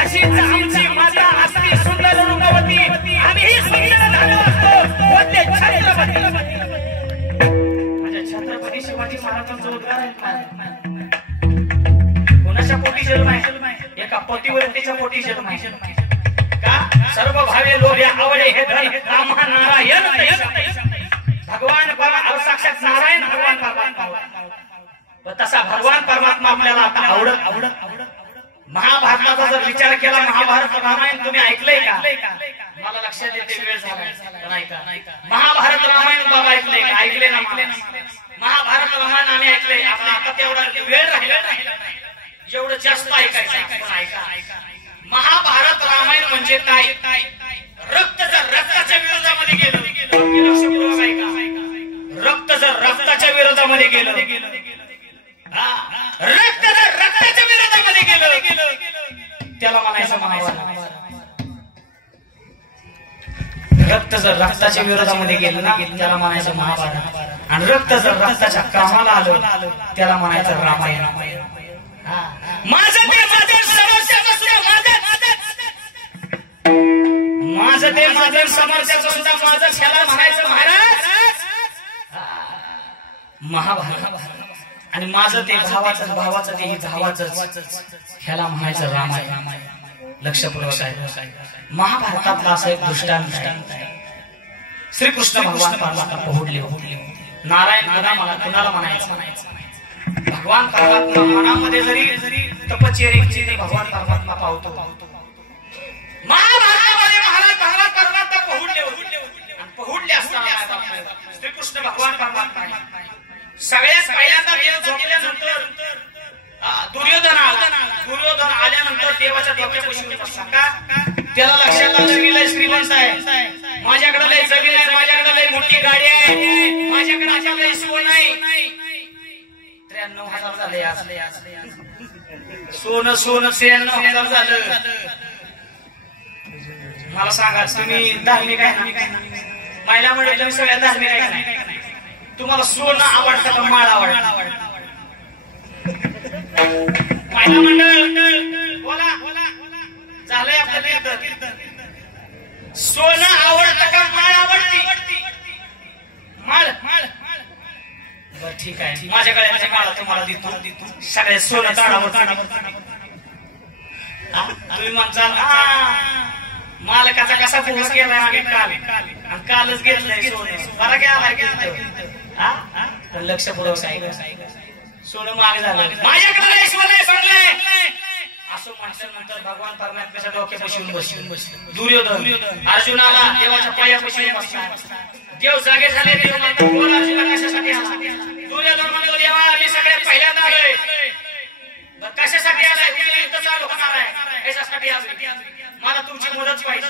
अशीच आमची माता असली सुंदर रूपवती, आम्हीही सुंदर झालो असतो बोलते छत्रपती. माझ्या छत्रपती शिवाजी महाराजांचं उद्गार आहे. कोणाच्या पोटी जन्म आहे? एका पतिव्रतेच्या पोटी जन्म आहे. का सर्व भावे लोभ्या आवडे हे धन आम्हा नारायण भगवान साक्षात नारायण भगवान परमात्मा. तसा भगवान परमात्मा आपल्याला आता आवडत. महाभारताचा जर विचार केला, महाभारत रामायण तुम्ही ऐकलंय का? मला लक्षात येते वेळ झाला पण ऐका. महाभारत रामायण बाबा ऐकलंय का? ऐकले ना? महाभारत रामायण आम्ही ऐकलंय. आता तेवढा वेळ राहिला नाही, एवढं जास्त ऐकायचं. ऐका, महाभारत रामायण म्हणजे काय? रक्त जर रक्ताच्या विरोधामध्ये गेलं, रक्त जर रक्ताच्या विरोधामध्ये गेलं, रक्त जर रक्ताच्या विरोधामध्ये गेलं त्याला म्हणायचं महाभारत. रक्त जर रक्ताच्या विरोधामध्ये गेलं ना त्याला म्हणायचं महाभारत. आणि रक्त जर रक्ताच्या कामाला आलं त्याला म्हणायचं रामायण. माझं ते माझं समस्याचं सुद्धा माझं ते माझं समस्याचं सुद्धा माझं ह्याला म्हणायचं महाराज महाभारत. आणि माझं ते भावाचं ते भावाचं ह्याला म्हणायचं रामायण. लक्षपूर्वक आहे. महाभारतातला असा एक दृष्टांत आहे. श्रीकृष्ण भगवान परमात्मा पहुडले. नारायण कुणाला म्हणायचं? भगवान परमात्मा मनामध्ये जरी तपश्चर्येची ते भगवान परमात्मा पावतो. महाभारतामध्ये महाराज भगवान परमात्मा पहुडले असताना श्रीकृष्ण भगवान परमात्मा सगळ्यात पहिल्यांदा देव झोपल्यानंतर दुर्योधन आल्यानंतर देवाच्या डोक्यापाशी बसला. त्याला लक्षात आलं की लय श्रीमंत आहे, माझ्याकडे लय जमीन आहे, माझ्याकडे लय मोठी गाडी आहे, माझ्याकडे लय सोन आहे. 93,000 झाले आज. सोनं 93,000 झालं. मला सांगा तुम्ही धार्मिक आहे ना? महिला मंडळ तुम्ही सगळ्या धार्मिक आहे नाही? तुम्हाला सोनं आवडतं का माळ आवडतं? महिला मंडळ बोला. झालंय आपलं कीर्तन. सोनं आवडतं का माळ आवडती? माळ. बर ठीक आहे, माझ्या गळ्याच्या माळा तुम्हाला देतो. सगळ्या सोनं काढावं. तुम्ही म्हणता मालकाचा कसा फोकस केलाय आम्ही कालच घेतलंय सोनं. बरा गेलाय पण लक्षपूर्वक सोनं माग झालं. माझ्याकडे असं म्हणल्यानंतर भगवान परमात्म्याच्या डोक्यापाशी बसून दुर्योधन अर्जुनाला देवाच्या पायापाशी बसला. देव जागे झाले. देव म्हणतात बोल अर्जुना कशासाठी आला? दुर्योधन म्हणतो देवा मी सगळ्यात पहिल्यांदा आलोय कशासाठी आलाय युद्ध चालू होणार आहे याच्यासाठी आलोय मला तुमची मदत पाहिजे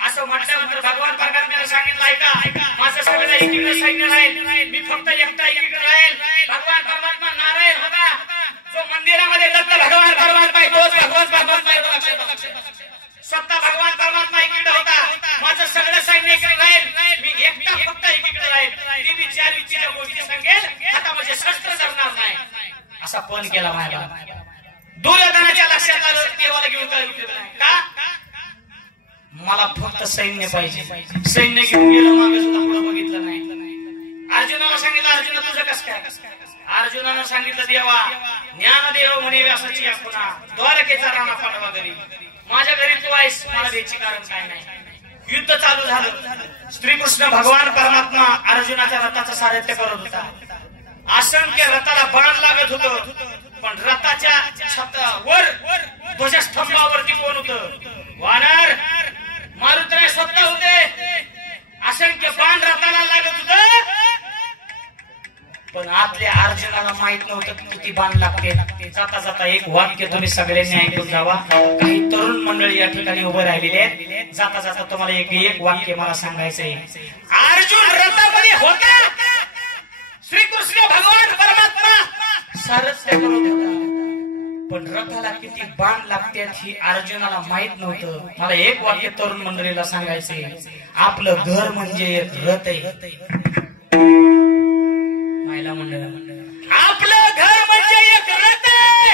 असं म्हटल्यानंतर भगवान परमात्म्याने सांगितलं ऐका माझं सगळं एकीकडे सैन्य राहील मी फक्त एकटा एकीकडे राहील भगवान परमात्मा नारायण होता जो मंदिरामध्ये दत्त भगवान परमात्मा आहे तोच भगवान परमात्मा स्वतः भगवान परमात्मा एकीकडे होता माझं सगळं सैन्य इकडे राहील मी एकटा फक्त एकीकडे राहील ती विचार विचार गोष्टी सांगेल आता म्हणजे शस्त्र धरणार नाही असा पण केला माझ्या दुर्योधनाच्या लक्षात आलं देवाला घेऊन काय उपयोग नाही का मला फक्त सैन्य पाहिजे सैन्य घेऊन गेलं मागे सुद्धा पुढे बघितलं नाही अर्जुनाला सांगितलं अर्जुन तुझं कसं काय अर्जुनानं सांगितलं देवा ज्ञानदेव म्हणे व्यासाची या पुन्हा द्वारकेचा राणा पांडवा घरी माझ्या घरी तू आहेस मला द्यायची कारण काय नाही युद्ध चालू झालं श्रीकृष्ण भगवान परमात्मा अर्जुनाच्या रथाचं सारथ्य करत होता असंख्य रथाला बाण लागत होतं पण रथाच्या छतावर ध्वजस्तंभावरती कोण होतं वानर मारुतराय स्वतः होते असंख्य बाण रथाला लागत होतं पण आपल्या अर्जुनाला माहित नव्हतं किती बाण लागते जाता जाता एक वाक्य तुम्ही सगळ्यांनी ऐकून जावा काही तरुण मंडळी या ठिकाणी उभे राहिलेले आहेत जाता जाता तुम्हाला एक वाक्य मला सांगायचंय अर्जुन रथामध्ये होता श्रीकृष्ण भगवान परमात्मा सारथ्य करत होता पण रथाला किती बाण लागतात ही अर्जुनाला माहित नव्हतं मला एक वाक्य तरुण मंडळीला सांगायचंय आपलं घर म्हणजे एक रथ आहे आपलं घर म्हणजे एक रथ आहे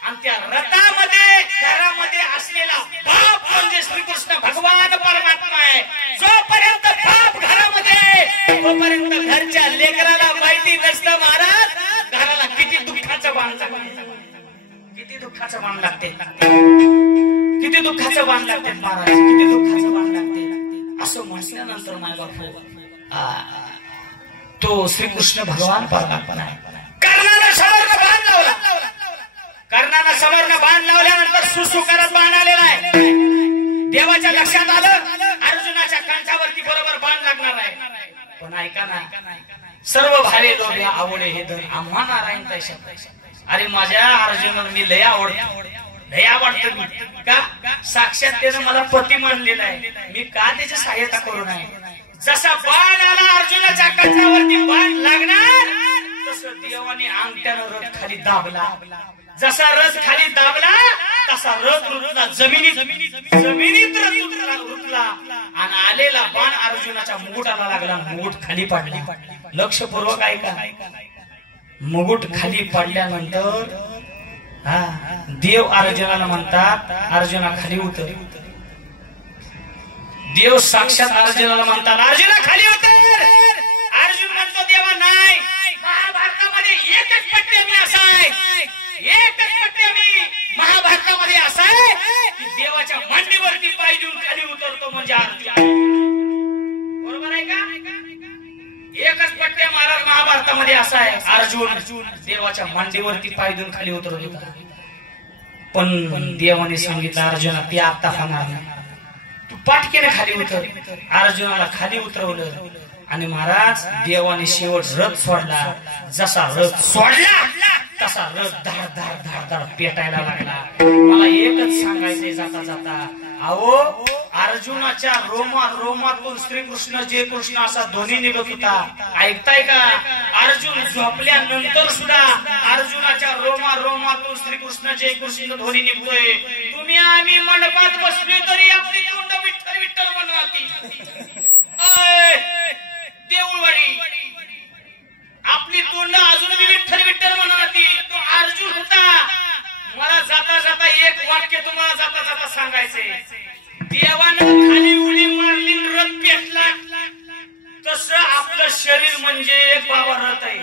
आणि त्या रथामध्ये घरामध्ये असलेला बाप म्हणजे श्रीकृष्ण भगवान परमात्मा आहे जोपर्यंत बाप घरामध्ये तोपर्यंत घरच्या लेकराला माहिती नसतं महाराज घराला किती दुःखाचं बाण लागते किती दुःखाचं बाण लागते किती दुःखाचं बाण लागते महाराज किती दुःखाचं बाण लागते असं म्हटल्यानंतर माय बापू तो श्रीकृष्ण भगवान परमात्मा आहे कर्णाला समोरनं बाण लावला कर्णाला समोरनं बाण लावल्यानंतर सुसू करत बाण आलेला आहे देवाच्या लक्षात आलं अर्जुनाच्या कंठावरती बरोबर बाण लागणार आहे पण ऐका ना सर्व भावे लोभे आवडे हे धन आम्हा नारायण तैशा अरे माझ्या अर्जुनाला मी लय आवडतो लय आवडतो मी का साक्षात त्यानं मला पती मानलेला आहे मी का त्याची सहाय्यता करू नये जसा बाण आला अर्जुनाच्या कंठावरती बाण लागणार तसं देवाने अंगठ्यानं रथ खाली दाबला जसा रथ खाली दाबला तसा रथ रुतला जमिनीत रथ रुतला आणि आलेला बाण अर्जुनाच्या मुकुटाला लागला मुकुट खाली पडला लक्षपूर्वक ऐका मुकुट खाली पडल्यानंतर देव अर्जुनाला म्हणतात अर्जुना खाली उतर देव साक्षात अर्जुनाला म्हणतात अर्जुना खाली उतर अर्जुन म्हणतो देवा नाही महाभारतामध्ये एकच पट्टे मी असा आहे एकच पट्टे मी महाभारतामध्ये असा आहे की देवाच्या मांडीवरती पाय देऊन खाली उतरतो म्हणजे अर्जुन बरोबर आहे का एकच पट्टे महाराज महाभारतामध्ये असा आहे अर्जुन देवाच्या मांडीवरती पाय देऊन खाली उतरत होता पण देवाने सांगितलं अर्जुना ते आता होणार नाही पाटकेने खाली उतर अर्जुनाला खाली उतरवलं आणि महाराज देवाने शेवट रथ सोडला जसा रथ सोडला तसा रथ धाड धाड धाड धाड पेटायला लागला मला एकच सांगायचंय जाता जाता अहो अर्जुनाच्या रोमातून श्रीकृष्ण जय कृष्ण असा ध्वनी निघत होता ऐकताय का अर्जुन झोपल्यानंतर सुद्धा अर्जुनाच्या रोमातून श्रीकृष्ण जय कृष्ण ध्वनी निघतोय तुम्ही आम्ही मंडपात बसलोय तरी आपली तोंड विठ्ठल विठ्ठल म्हणते देऊळवाडी आपली तोंड अजून बी विठ्ठल विठ्ठल म्हणते तो अर्जुन होता मला जाता जाता एक वाक्य तुम्हाला जाता जाता सांगायचंय देवानं खाली उडी मारली रथ पेटला तसं आपलं शरीर म्हणजे एक बाबा रथ आहे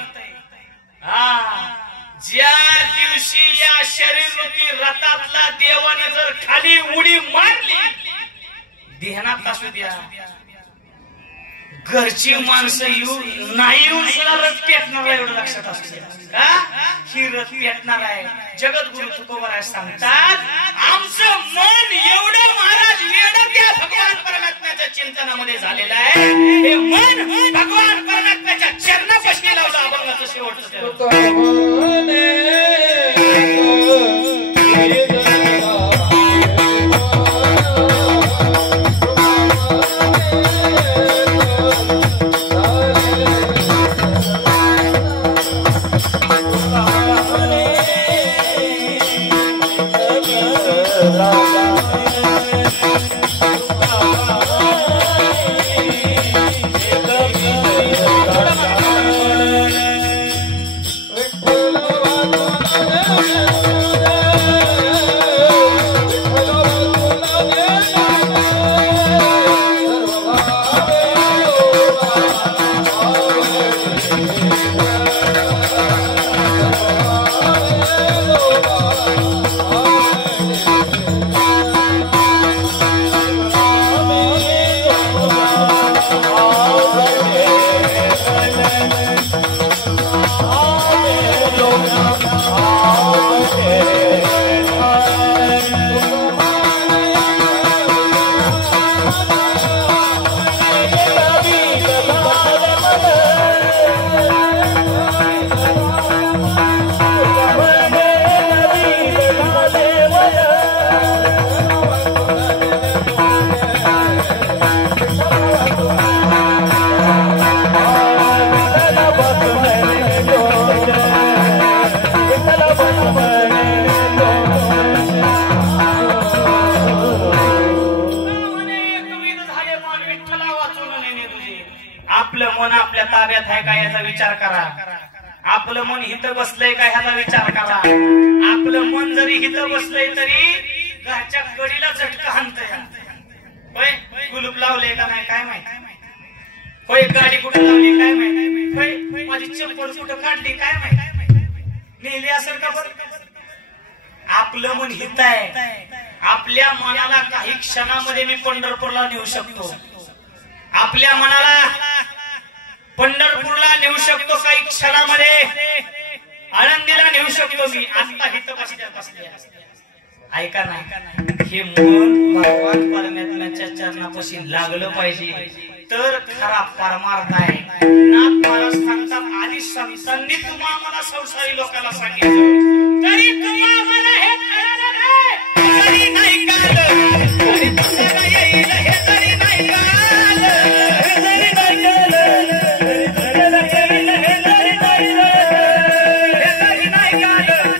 ज्या दिवशी या शरीर रूपी रथातला देवाने जर खाली उडी मारली ध्यानात असू द्या घरची माणसं येऊन सुद्धा रथ पेटणार एवढं लक्षात असते का ही रथ पेटणार आहे जगद्गुरु तुकोबराय सांगतात आमचं मन एवढं महाराज वेड त्या भगवान परमात्म्याच्या परमात्म्याच्या चिंतनामध्ये झालेलं आहे. हे मन भगवान परमात्म्याच्या चरणापाशी लावलं अभंगाचं शेवटचं. आपलं मन आपल्या ताब्यात आहे का याचा विचार करा. आपलं मन हिथं बसलंय का ह्याचा विचार करा. आपलं मन जरी हिथं बसलंय तरी घरच्या कडीला झटका हाणतंय. होय कुलूप लावले का नाही काय माहित. होय गाडी कुठे लावली काय माहित. होय माझी चप्पल कुठं काढली काय माहित. नेली असेल का बरं. आपलं मन हित आहे. आपल्या मनाला काही क्षणामध्ये मी पंढरपूरला नेऊ शकतो. आपल्या मनाला पंढरपूरला नेऊ शकतो. काही क्षणामध्ये आळंदीला नेऊ शकतो. मी आता हित बसल्या. ऐका नाही हे मन भगवान परमात्म्याच्या चरणापाशी लागलं पाहिजे तर खरा परमार्थ आहे. नाथ महाराज सांगतात आधी संतांनी तुम्हा मला संसारी लोकांना सांगितलं तरी तुम्हा मला हे कळलं नाही. तरी नाही कळलं तरी तुम्हाला येईल हे तरी नाही कळलं. हे तरी नाही कळलं तरी तुम्हाला येईल हे तरी नाही कळलं. हे तरी नाही कळलं.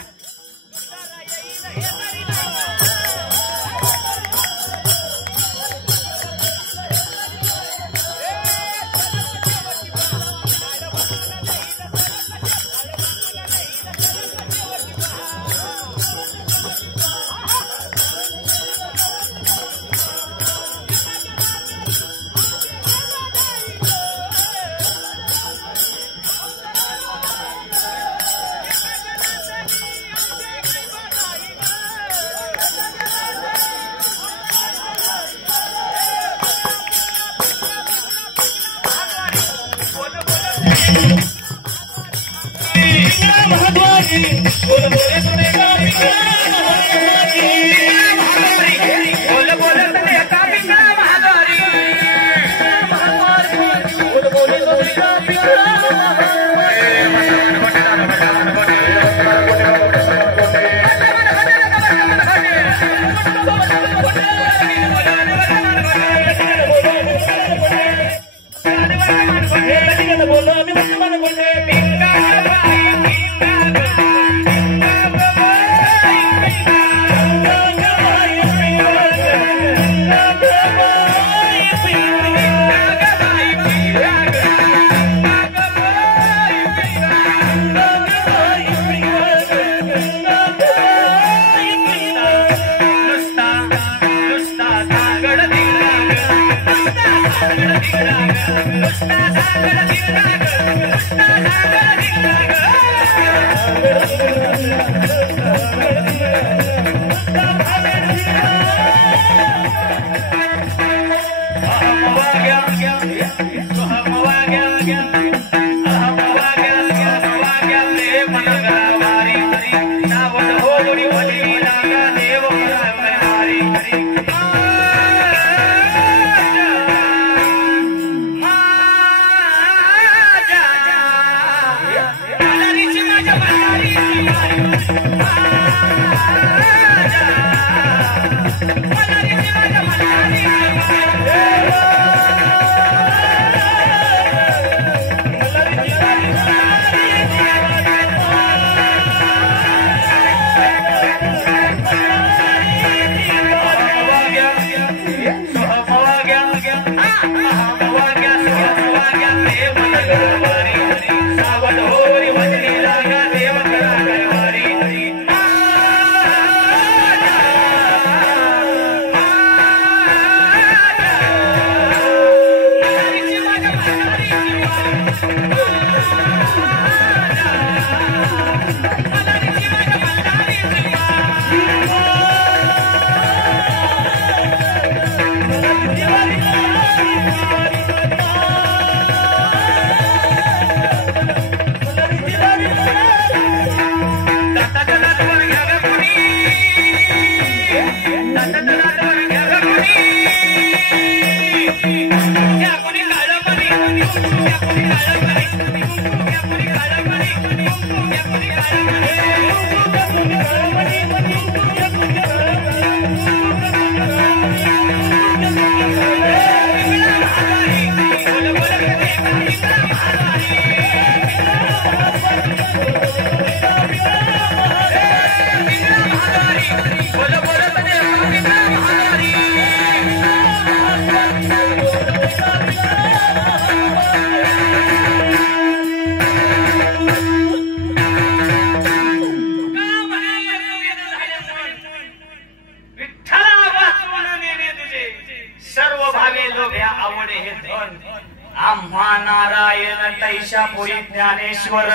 ज्ञानेश्वर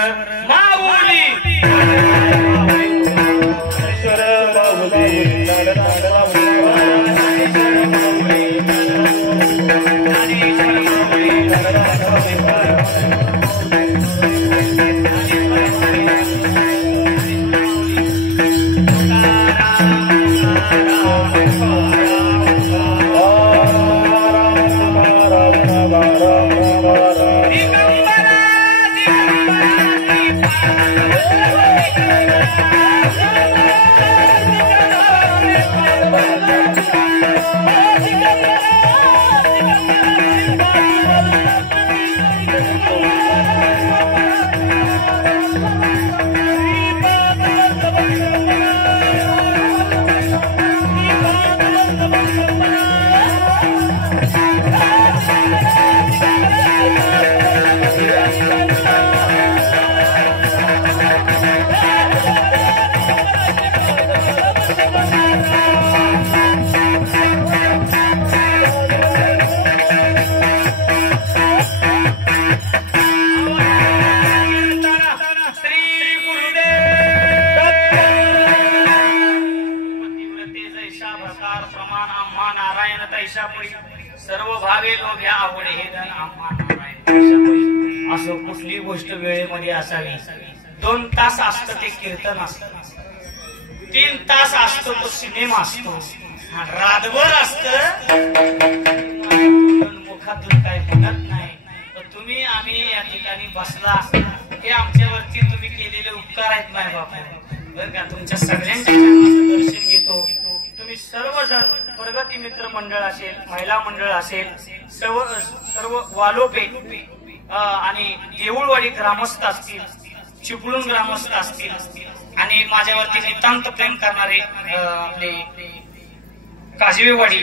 माऊली सर्व भावे लोभ्या आवडे हे धन आम्हा नारायण असं कुठली गोष्ट वेळेमध्ये असावी 2 तास असतं ते कीर्तन असतं 3 तास असतो तो सिनेमा असतो रातभर असतं मुखातून काही म्हणत नाही तर तुम्ही आम्ही या ठिकाणी बसला हे आमच्यावरती तुम्ही केलेले उपकार आहेत माय बापू बरं का तुमच्या सगळ्यांच्या चरणाचं दर्शन घेतो तुम्ही सर्वजण प्रगती मित्र मंडळ असेल महिला मंडळ असेल सर्व वालोपे आणि देऊळवाडी ग्रामस्थ असतील चिपळूण ग्रामस्थ असतील आणि माझ्यावरती नितांत प्रेम करणारे आपले काजवेवाडी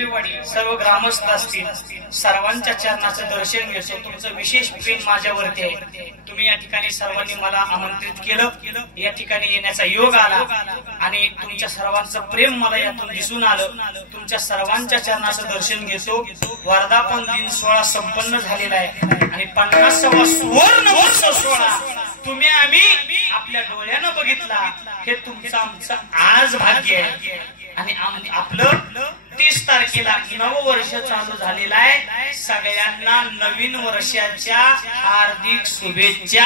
सर्व ग्रामस्थ असतील सर्वांच्या चरणाचं दर्शन घेतो तुमचं विशेष प्रेम माझ्यावरती आहे तुम्ही या ठिकाणी सर्वांनी मला आमंत्रित केलं या ठिकाणी येण्याचा योग आला आणि तुमच्या सर्वांचं प्रेम मला यातून दिसून आलं तुमच्या सर्वांच्या चरणाचं दर्शन घेतो वर्धापन दिन 16 संपन्न झालेला आहे आणि 50वा सुवर्ण महोत्सव सोहळा तुम्ही आम्ही आपल्या डोळ्यानं बघितला हे तुमचं आमचं आज भाग्य आहे आणि आपलं 30 तारखेला नववर्ष चालू झालेलं आहे सगळ्यांना नवीन वर्षाच्या हार्दिक शुभेच्छा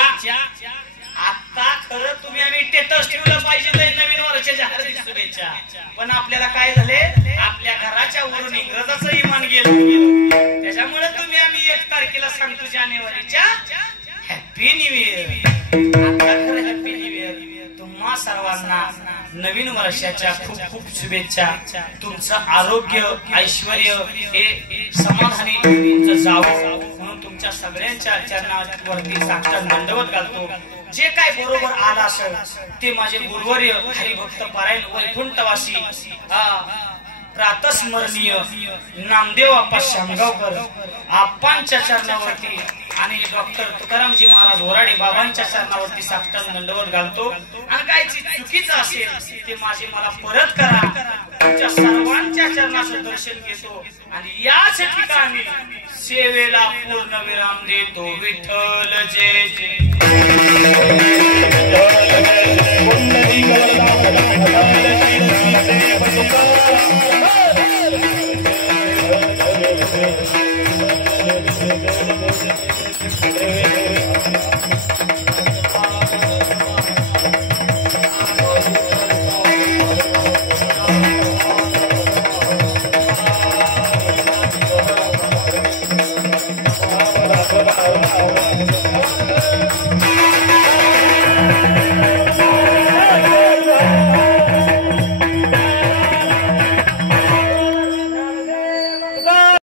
आता खरं तुम्ही आम्ही स्टेटस ठेवलं पाहिजे नवीन वर्षाच्या हार्दिक शुभेच्छा पण आपल्याला काय झाले आपल्या घराच्या वरून इंग्रजाचं इमान गेलं त्याच्यामुळे तुम्ही आम्ही 1 तारखेला सांगतो जानेवारीच्या हॅपी न्यू इयर आता खरं हॅपी न्यू इयर तुम्हा सर्वांना सर्वांना नवीन वर्षाच्या खूप खूप शुभेच्छा. तुमचं आरोग्य ऐश्वर्य हे समाधानी तुमचं जावं म्हणून तुमच्या सगळ्यांच्या चरणावरती साक्षात दंडवत घालतो. जे काय बरोबर आलं असेल ते माझे गुरुवर्य हरिभक्त पारायण वैकुंठवासी प्रातस्मरणीय नामदेव आप्पा शामगावकर आप्पांच्या चरणावरती आणि डॉक्टर तुकारामजी महाराज वराडे बाबांच्या चरणावरती साष्टांग दंडवत घालतो. आणि काय चुकीचं असेल ते माझे मला परत करा. तुमच्या सर्वांच्या चरणाचं दर्शन घेतो आणि याच ठिकाणी सेवेला पूर्ण विराम देतो. विठ्ठल जय जय. पुंडलिक वरदान